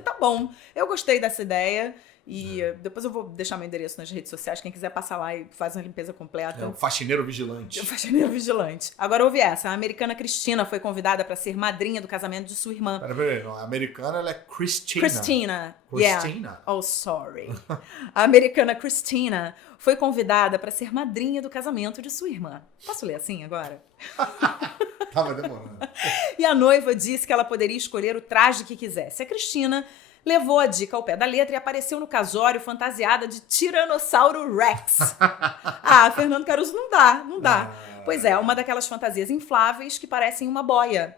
Tá bom. Eu gostei dessa ideia. E depois eu vou deixar meu endereço nas redes sociais. Quem quiser passar lá e faz uma limpeza completa. É o faxineiro vigilante. O faxineiro vigilante. Agora ouve essa. A americana Cristina foi convidada para ser madrinha do casamento de sua irmã. Peraí. A americana, ela é Christina. Christina. Yeah. Oh, sorry. A americana Christina foi convidada para ser madrinha do casamento de sua irmã. Posso ler assim agora? Tava demorando. E a noiva disse que ela poderia escolher o traje que quisesse. A Cristina levou a dica ao pé da letra e apareceu no casório fantasiada de Tiranossauro Rex. Fernando Caruso, não dá. Pois é, uma daquelas fantasias infláveis que parecem uma boia.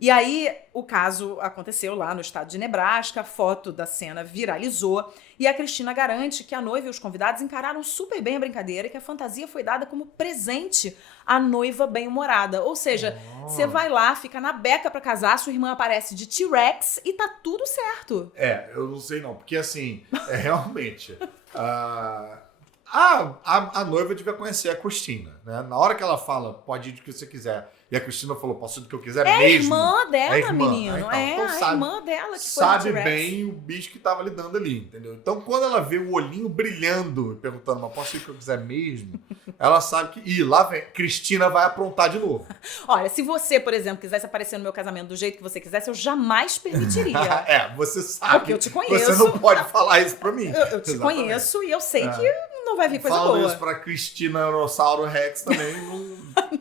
E aí, o caso aconteceu lá no estado de Nebraska, a foto da cena viralizou e a Cristina garante que a noiva e os convidados encararam super bem a brincadeira e que a fantasia foi dada como presente à noiva bem-humorada. Ou seja, você vai lá, fica na beca pra casar, sua irmã aparece de T-Rex e tá tudo certo. Eu não sei não, porque assim, realmente... A noiva devia conhecer a Cristina, né? Na hora que ela fala, pode ir do que você quiser, e a Cristina falou, posso ir do que eu quiser mesmo. É a irmã dela, é a irmã, menino. Então, a irmã dela que foi sabe no T-Rex. bem o bicho que tava lidando ali, entendeu? Então, quando ela vê o olhinho brilhando, perguntando, mas posso ir do que eu quiser mesmo? Ela sabe que, lá vem, Cristina vai aprontar de novo. Olha, se você, por exemplo, quisesse aparecer no meu casamento do jeito que você quisesse, eu jamais permitiria. Você sabe. Porque eu te conheço. Você não pode falar isso pra mim. Eu te conheço e eu sei que não vai vir coisa Falando boa. isso pra Cristina Dinossauro Rex também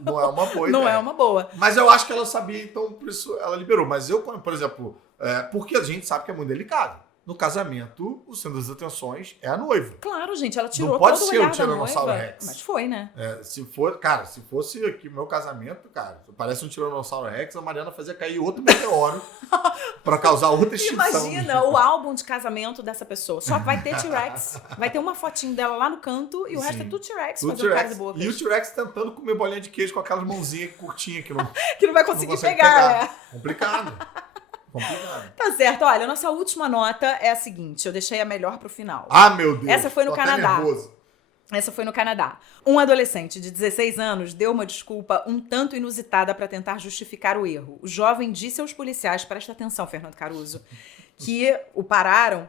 não é uma boa ideia. Não é uma boa. Mas eu acho que ela sabia, então por isso ela liberou. Mas eu, por exemplo, porque a gente sabe que é muito delicado. No casamento, o centro das atenções é a noiva. Claro, gente, ela tirou Não pode todo o ser olhar o da Tiranossauro noiva. Rex. Mas foi, né? Se fosse aqui o meu casamento, cara, parece um Tiranossauro Rex, a Mariana fazia cair outro meteoro pra causar outra extinção. Imagina o álbum de casamento dessa pessoa. Só vai ter T-Rex. Vai ter uma fotinho dela lá no canto e o resto é tudo T-Rex fazendo cara de boca. E o T-Rex tentando comer bolinha de queijo com aquelas mãozinhas curtinhas que não, que não vai conseguir consegue pegar, né? Complicado. Tá certo. Olha, a nossa última nota é a seguinte. Eu deixei a melhor pro final. Ah, meu Deus. Essa foi no tô até Canadá. nervoso. Essa foi no Canadá. Um adolescente de 16 anos deu uma desculpa um tanto inusitada para tentar justificar o erro. O jovem disse aos policiais, presta atenção, Fernando Caruso, que o pararam,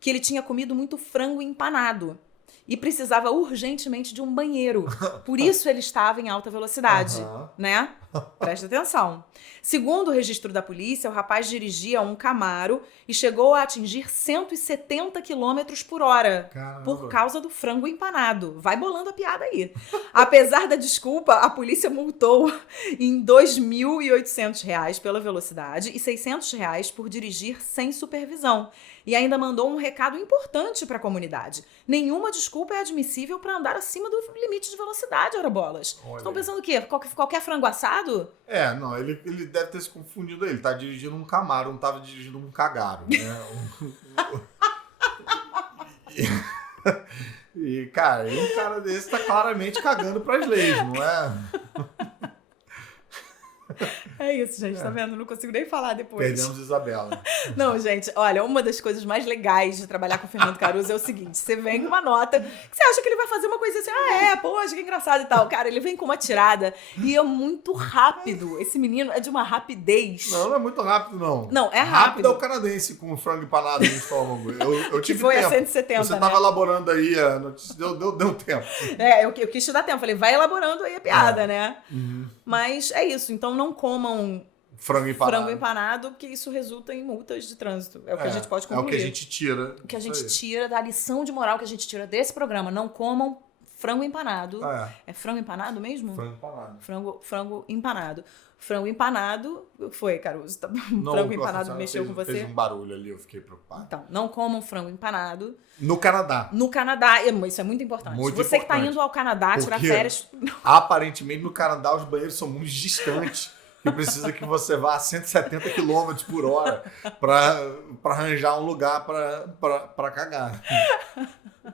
que ele tinha comido muito frango empanado e precisava urgentemente de um banheiro. Por isso ele estava em alta velocidade, né? Presta atenção. Segundo o registro da polícia, o rapaz dirigia um Camaro e chegou a atingir 170 km por hora. Caramba. Por causa do frango empanado. Vai bolando a piada aí. Apesar da desculpa, a polícia multou em R$ 2.800 pela velocidade e R$ 600 por dirigir sem supervisão. E ainda mandou um recado importante para a comunidade. Nenhuma desculpa é admissível para andar acima do limite de velocidade, ora bolas. Estão pensando o quê? Qualquer frango assado? Não, ele deve ter se confundido aí. Ele tá dirigindo um Camaro, não tava dirigindo um Cagaro, né? E, cara, um cara desse tá claramente cagando pras leis, não é? É isso, gente, tá vendo? Não consigo nem falar depois. Perdemos Isabela. Não, gente, olha, uma das coisas mais legais de trabalhar com o Fernando Caruso é o seguinte, você vem com uma nota, que você acha que ele vai fazer uma coisa assim, poxa, que engraçado e tal. Cara, ele vem com uma tirada e é muito rápido. Esse menino é de uma rapidez. Não é muito rápido, não. Não, é rápido. Rápido é o canadense com o frango empanado no estômago. Eu tive que foi tempo. A 170, Você tava elaborando aí a notícia, deu tempo. Eu quis te dar tempo. Falei, vai elaborando aí a piada, né? Uhum. Mas é isso. Então não comam frango empanado, porque isso resulta em multas de trânsito. É o que a gente pode concluir. É o que a gente tira. O que a gente tira da lição de moral que a gente tira desse programa. Não comam frango empanado. É frango empanado mesmo? Frango empanado. Frango empanado. Frango empanado... Foi, Caruso. Não, frango empanado mexeu com você? Fez um barulho ali, eu fiquei preocupado. Então, não comam frango empanado. No Canadá. No Canadá. Isso é muito importante. Você que tá indo ao Canadá tirar férias... Aparentemente, no Canadá, os banheiros são muito distantes. Que precisa que você vá a 170 km por hora pra arranjar um lugar pra cagar.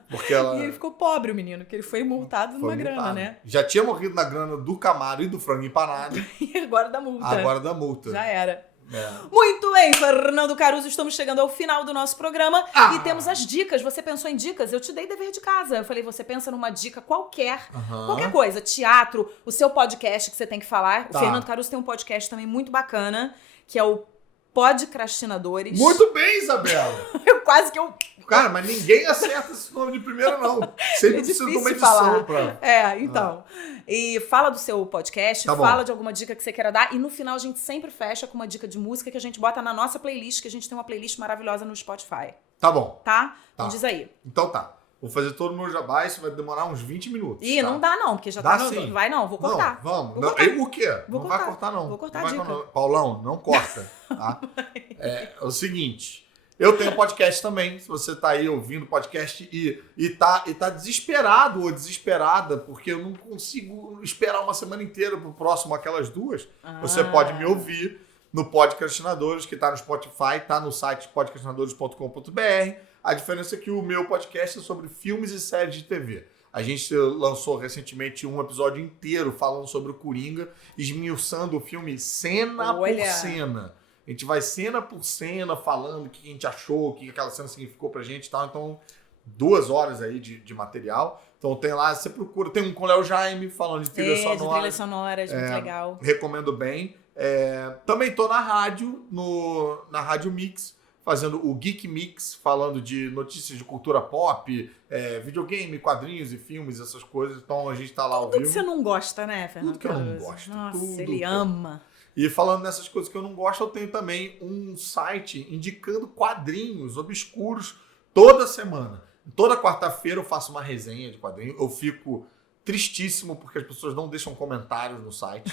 Porque E ele ficou pobre, o menino, porque ele foi multado numa grana, né? Já tinha morrido na grana do Camaro e do frango empanado. E agora da multa. Agora da multa. Já era. Muito bem, Fernando Caruso, estamos chegando ao final do nosso programa e temos as dicas. Você pensou em dicas? Eu te dei dever de casa. Eu falei, você pensa numa dica qualquer coisa, teatro, o seu podcast que você tem que falar. O Fernando Caruso tem um podcast também muito bacana, que é o Podcrastinadores. Muito bem, Isabela! Cara, mas ninguém acerta esse nome de primeira, não. Sempre precisa de uma edição pra... então. E fala do seu podcast, fala de alguma dica que você queira dar. E no final a gente sempre fecha com uma dica de música que a gente bota na nossa playlist, que a gente tem uma playlist maravilhosa no Spotify. Tá bom. Tá? Então diz aí. Então tá. Vou fazer todo o meu jabá, isso vai demorar uns 20 minutos. Ih, não dá não, porque já tá no... Vai não, vou cortar. Não, vamos. Vou cortar. O quê? Não vai cortar, não. Vou cortar a dica. Paulão, não corta, tá? É o seguinte, eu tenho podcast também, se você tá aí ouvindo podcast e tá desesperado ou desesperada, porque eu não consigo esperar uma semana inteira pro próximo Aquelas Duas, você pode me ouvir no Podcastinadores, que está no Spotify, está no site podcastinadores.com.br. A diferença é que o meu podcast é sobre filmes e séries de TV. A gente lançou recentemente um episódio inteiro falando sobre o Coringa, esmiuçando o filme cena por cena. A gente vai cena por cena falando o que a gente achou, o que aquela cena significou pra gente e tal. Então, 2 horas aí de material. Então tem lá, você procura. Tem um com o Léo Jaime falando de trilhas sonoras. De trilhas sonoras, muito legal. Recomendo bem. Também tô na rádio, na Rádio Mix, fazendo o Geek Mix, falando de notícias de cultura pop, videogame, quadrinhos e filmes, essas coisas. Então a gente tá lá ao vivo. Tudo que você não gosta, né, Fernando? Tudo que eu não gosto. Nossa, ele ama. E falando nessas coisas que eu não gosto, eu tenho também um site indicando quadrinhos obscuros toda semana. Toda quarta-feira eu faço uma resenha de quadrinhos. Eu fico tristíssimo porque as pessoas não deixam comentários no site.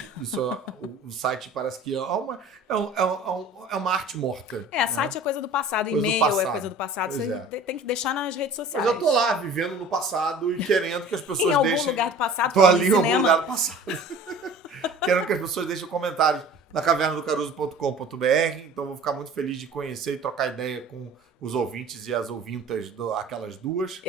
O site parece que é uma arte morta. Site é coisa do passado, e-mail é coisa do passado. Você tem que deixar nas redes sociais. Mas eu tô lá, vivendo no passado e querendo que as pessoas deixem... Em algum lugar do passado, tô ali em algum lugar do passado. Querendo que as pessoas deixem comentários na cavernadocaruso.com.br. Então vou ficar muito feliz de conhecer e trocar ideia com os ouvintes e as ouvintas aquelas duas.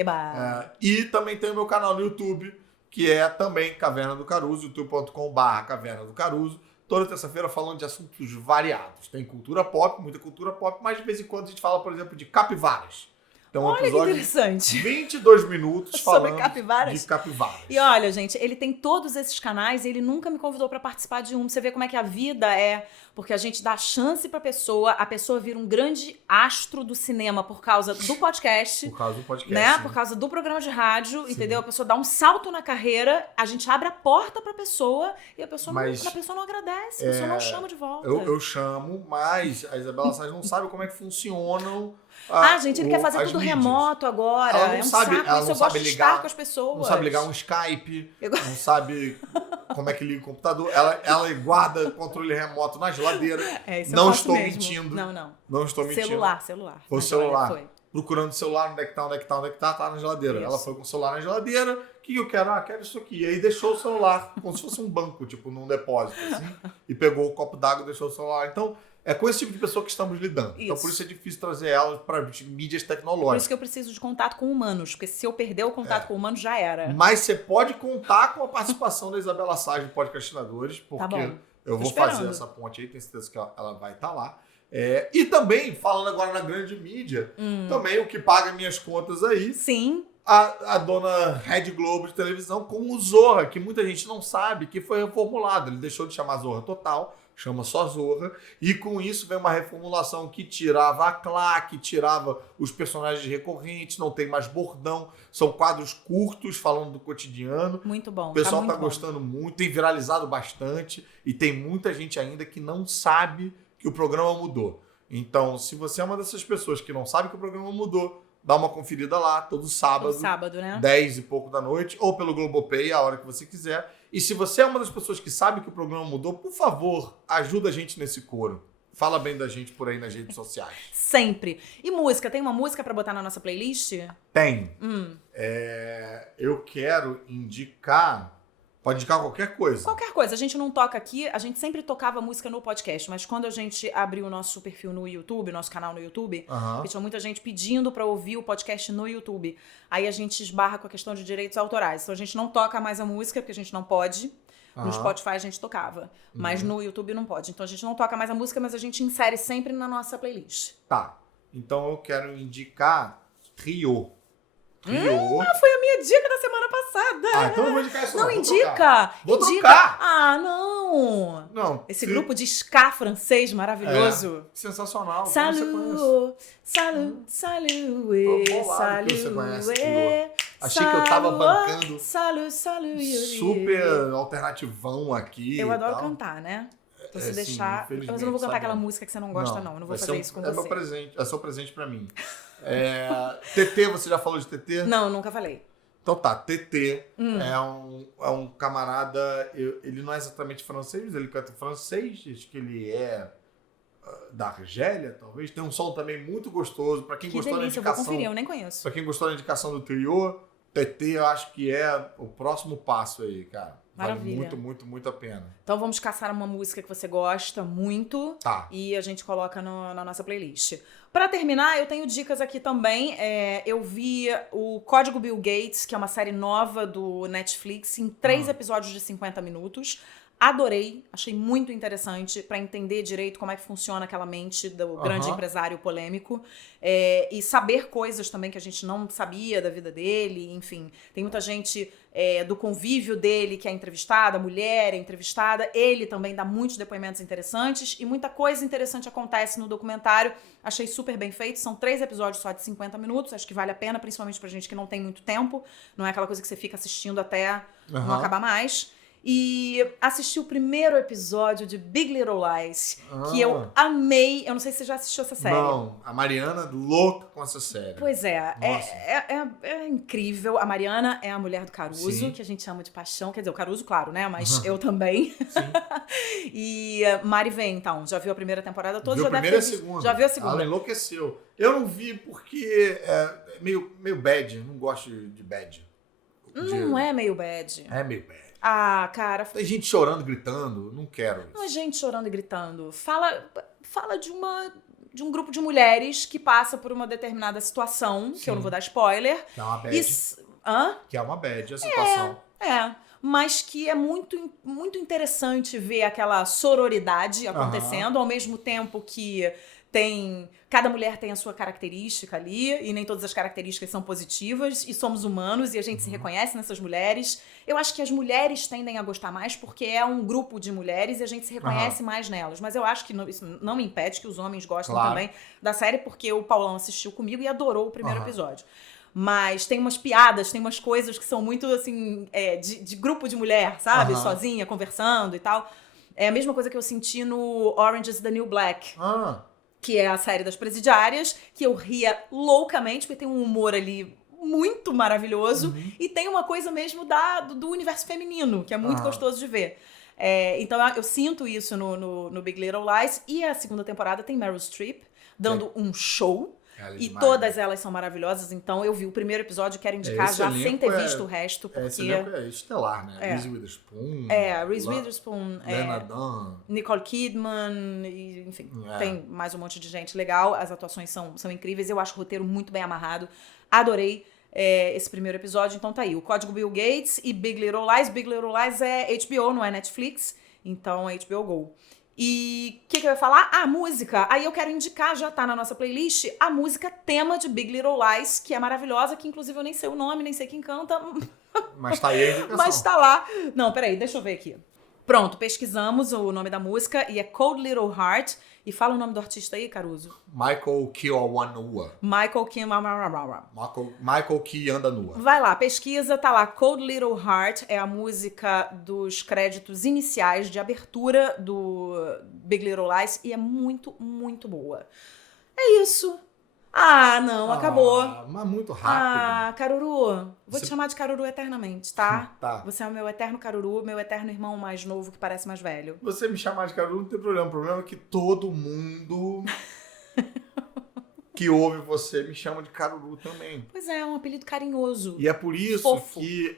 E também tem o meu canal no YouTube, que é também Caverna do Caruso, youtube.com/Caverna do Caruso. Toda terça-feira falando de assuntos variados. Tem cultura pop, muita cultura pop, mas de vez em quando a gente fala, por exemplo, de capivaras. Então, olha que interessante. 22 minutos falando sobre capivaras. de capivaras. E olha, gente, ele tem todos esses canais e ele nunca me convidou pra participar de um. Você vê como é que a vida é, porque a gente dá chance pra pessoa, a pessoa vira um grande astro do cinema por causa do podcast. Por causa do podcast. Né? Por causa do programa de rádio, entendeu? A pessoa dá um salto na carreira, a gente abre a porta pra pessoa e a pessoa não agradece, a pessoa não chama de volta. Eu chamo, mas a Isabela Sais não sabe como é que funcionam. Gente, ele quer fazer tudo mídias. remoto agora. Ela não sabe, saco, ela isso não eu sabe gosto de ligar, estar com as pessoas. não sabe ligar um Skype, não sabe como é que liga o computador. Ela guarda controle remoto na geladeira. Isso não eu faço estou mesmo. Não. Não estou mentindo. Celular. Foi o celular. Foi. Procurando o celular, onde é que tá, tá na geladeira. Isso. Ela foi com o celular na geladeira. O que eu quero? Quero isso aqui. E aí deixou o celular, como se fosse um banco, tipo, num depósito, assim. E pegou o copo d'água e deixou o celular. Então, é com esse tipo de pessoa que estamos lidando. Então, por isso é difícil trazer ela para mídias tecnológicas. Por isso que eu preciso de contato com humanos, porque se eu perder o contato com humanos, já era. Mas você pode contar com a participação da Isabela Sais do Podcastinadores, porque eu vou fazer essa ponte aí, tenho certeza que ela vai estar lá. E também, falando agora na grande mídia, também o que paga minhas contas aí. Sim. A dona Rede Globo de televisão com o Zorra, que muita gente não sabe, que foi reformulado. Ele deixou de chamar Zorra Total, chama só Zorra, e com isso vem uma reformulação que tirava a claque, tirava os personagens recorrentes, não tem mais bordão, são quadros curtos falando do cotidiano. Muito bom. O pessoal tá gostando muito, tem viralizado bastante, e tem muita gente ainda que não sabe que o programa mudou. Então, se você é uma dessas pessoas que não sabe que o programa mudou, dá uma conferida lá, todo sábado, né? 10 e pouco da noite, ou pelo Globopay, a hora que você quiser. E se você é uma das pessoas que sabe que o programa mudou, por favor, ajuda a gente nesse coro. Fala bem da gente por aí nas redes sociais. Sempre. E música? Tem uma música pra botar na nossa playlist? Tem. Eu quero indicar... Pode indicar qualquer coisa. Qualquer coisa. A gente não toca aqui, a gente sempre tocava música no podcast, mas quando a gente abriu o nosso perfil no YouTube, nosso canal no YouTube, tinha muita gente pedindo pra ouvir o podcast no YouTube. Aí a gente esbarra com a questão de direitos autorais. Então a gente não toca mais a música, porque a gente não pode. No Spotify a gente tocava, mas no YouTube não pode. Então a gente não toca mais a música, mas a gente insere sempre na nossa playlist. Tá. Então eu quero indicar Rio. Foi a minha dica da semana passada. Então eu vou indicar isso. Não, indica. Vou indica. trocar. Não. Esse grupo de ska francês maravilhoso. Sensacional. Salut. Achei que eu tava bancando salut. super alternativão aqui. Eu adoro cantar, né? Então, se deixar... Mas eu não vou cantar aquela música que você não gosta, não. Eu não vou fazer isso com você. Meu presente, é seu presente pra mim. TT, você já falou de TT? Não, nunca falei. Então tá, TT é um camarada, ele não é exatamente francês, ele canta francês, acho que ele é da Argélia, talvez. Tem um som também muito gostoso, pra quem gostou da indicação. Eu vou conferir, eu nem conheço. Pra quem gostou da indicação do Trio, TT eu acho que é o próximo passo aí, cara. Maravilha. Vale muito, muito, muito a pena. Então vamos caçar uma música que você gosta muito Tá. e a gente coloca na nossa playlist. Pra terminar, eu tenho dicas aqui também. Eu vi o Código Bill Gates, que é uma série nova do Netflix, em 3 episódios de 50 minutos. Adorei, achei muito interessante pra entender direito como é que funciona aquela mente do grande empresário polêmico e saber coisas também que a gente não sabia da vida dele, enfim. Tem muita gente do convívio dele que é entrevistada, a mulher é entrevistada, ele também dá muitos depoimentos interessantes e muita coisa interessante acontece no documentário. Achei super bem feito, são 3 episódios só de 50 minutos, acho que vale a pena, principalmente pra gente que não tem muito tempo, não é aquela coisa que você fica assistindo até não acabar mais. E assisti o primeiro episódio de Big Little Lies, que eu amei. Eu não sei se você já assistiu essa série. Não, a Mariana louca com essa série. Pois é, é incrível. A Mariana é a mulher do Caruso, Sim. que a gente chama de paixão. Quer dizer, o Caruso, claro, né? Mas eu também. Sim. E Mari vem, então. Já viu a primeira temporada toda? Viu Já a primeira e a deve ter segunda. Já viu a segunda? Ela enlouqueceu. Eu não vi porque é meio bad. Não gosto de bad. Não é meio bad. É meio bad. Ah, cara. Tem gente chorando, gritando. Não quero isso. Não é gente chorando e gritando. Fala de um grupo de mulheres que passa por uma determinada situação, que eu não vou dar spoiler. Que é uma bad. Hã? Que é uma bad a situação. Mas que é muito, muito interessante ver aquela sororidade acontecendo, ao mesmo tempo que cada mulher tem a sua característica ali, e nem todas as características são positivas, e somos humanos, e a gente se reconhece nessas mulheres. Eu acho que as mulheres tendem a gostar mais porque é um grupo de mulheres e a gente se reconhece mais nelas. Mas eu acho que isso não me impede que os homens gostem também da série, porque o Paulão assistiu comigo e adorou o primeiro episódio. Mas tem umas piadas, tem umas coisas que são muito, assim, de grupo de mulher, sabe? Sozinha, conversando e tal. É a mesma coisa que eu senti no Orange is the New Black. Que é a série das presidiárias, que eu ria loucamente, porque tem um humor ali muito maravilhoso, e tem uma coisa mesmo do universo feminino, que é muito gostoso de ver. Então eu sinto isso no Big Little Lies, e a segunda temporada tem Meryl Streep dando um show, e todas elas são maravilhosas, então eu vi o primeiro episódio, quero indicar já sem ter visto o resto, porque... Esse elenco é estelar, né? Reese Witherspoon. Reese Witherspoon, Lena Dunham, Nicole Kidman, e, enfim, tem mais um monte de gente legal, as atuações são incríveis, eu acho o roteiro muito bem amarrado, adorei esse primeiro episódio, então tá aí, o Código Bill Gates e Big Little Lies. Big Little Lies é HBO, não é Netflix, então é HBO Go. E o que eu ia falar? A música. Aí eu quero indicar, já tá na nossa playlist, a música tema de Big Little Lies, que é maravilhosa, que inclusive eu nem sei o nome, nem sei quem canta. Mas tá aí a indicação. Mas tá lá. Não, peraí, deixa eu ver aqui. Pronto, pesquisamos o nome da música e é Cold Little Heart. E fala o nome do artista aí, Caruso. Michael Kiwanuka. Michael Kiwanuka. Vai lá, pesquisa, tá lá. Cold Little Heart é a música dos créditos iniciais de abertura do Big Little Lies e é muito, muito boa. É isso. Ah, não, acabou. Mas muito rápido. Caruru, vou te chamar de Caruru eternamente, tá? Tá. Você é o meu eterno Caruru, meu eterno irmão mais novo que parece mais velho. Você me chamar de Caruru não tem problema. O problema é que todo mundo que ouve você me chama de Caruru também. Pois é um apelido carinhoso. E é por isso fofo. que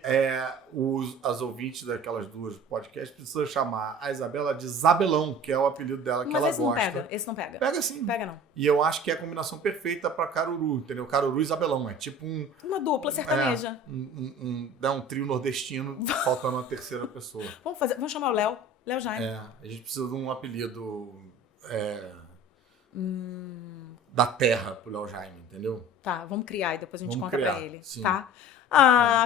as ouvintes daquelas duas podcasts precisam chamar a Isabela de Zabelão, que é o apelido dela, que mas ela esse gosta. Não pega, esse não pega. Pega sim. Pega não. E eu acho que é a combinação perfeita pra Caruru, entendeu? Caruru e Isabelão. É tipo uma dupla sertaneja. Um trio nordestino, faltando uma terceira pessoa. Vamos chamar o Léo. Léo Jaime. A gente precisa de um apelido da terra pro Léo Jaime, entendeu? Tá, vamos criar e depois a gente Vamos conta criar, pra ele, sim. tá?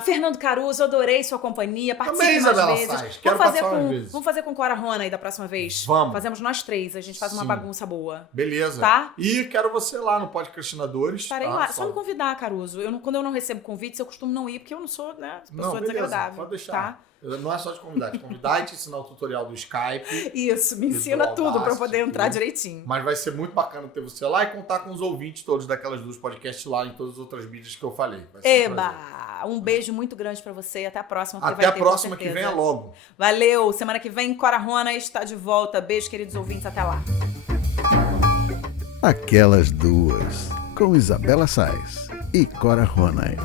Fernando Caruso, adorei sua companhia. Participe Também, mais Isabela vezes. Sais, quero participar mais vezes. Vamos fazer com Cora Rona aí da próxima vez? Vamos. Fazemos nós 3, a gente faz uma Sim. bagunça boa. Beleza. Tá? E quero você lá no Podcastinadores. Estarei tá? lá. Só me convidar, Caruso. Quando eu não recebo convites, eu costumo não ir, porque eu não sou, né, pessoa desagradável. Pode deixar. Tá? Não é só te convidar e te ensinar o tutorial do Skype. Isso, me ensina do tudo pra eu Audacity, poder entrar tudo. direitinho. Mas vai ser muito bacana ter você lá e contar com os ouvintes todos daquelas duas podcasts lá em todas as outras mídias que eu falei. Vai ser um prazer. Um beijo muito grande pra você e até a próxima. Até a próxima, que venha logo. Valeu, semana que vem Cora Rona está de volta. Beijo, queridos ouvintes, até lá. Aquelas duas, com Isabela Sais e Cora Ronay.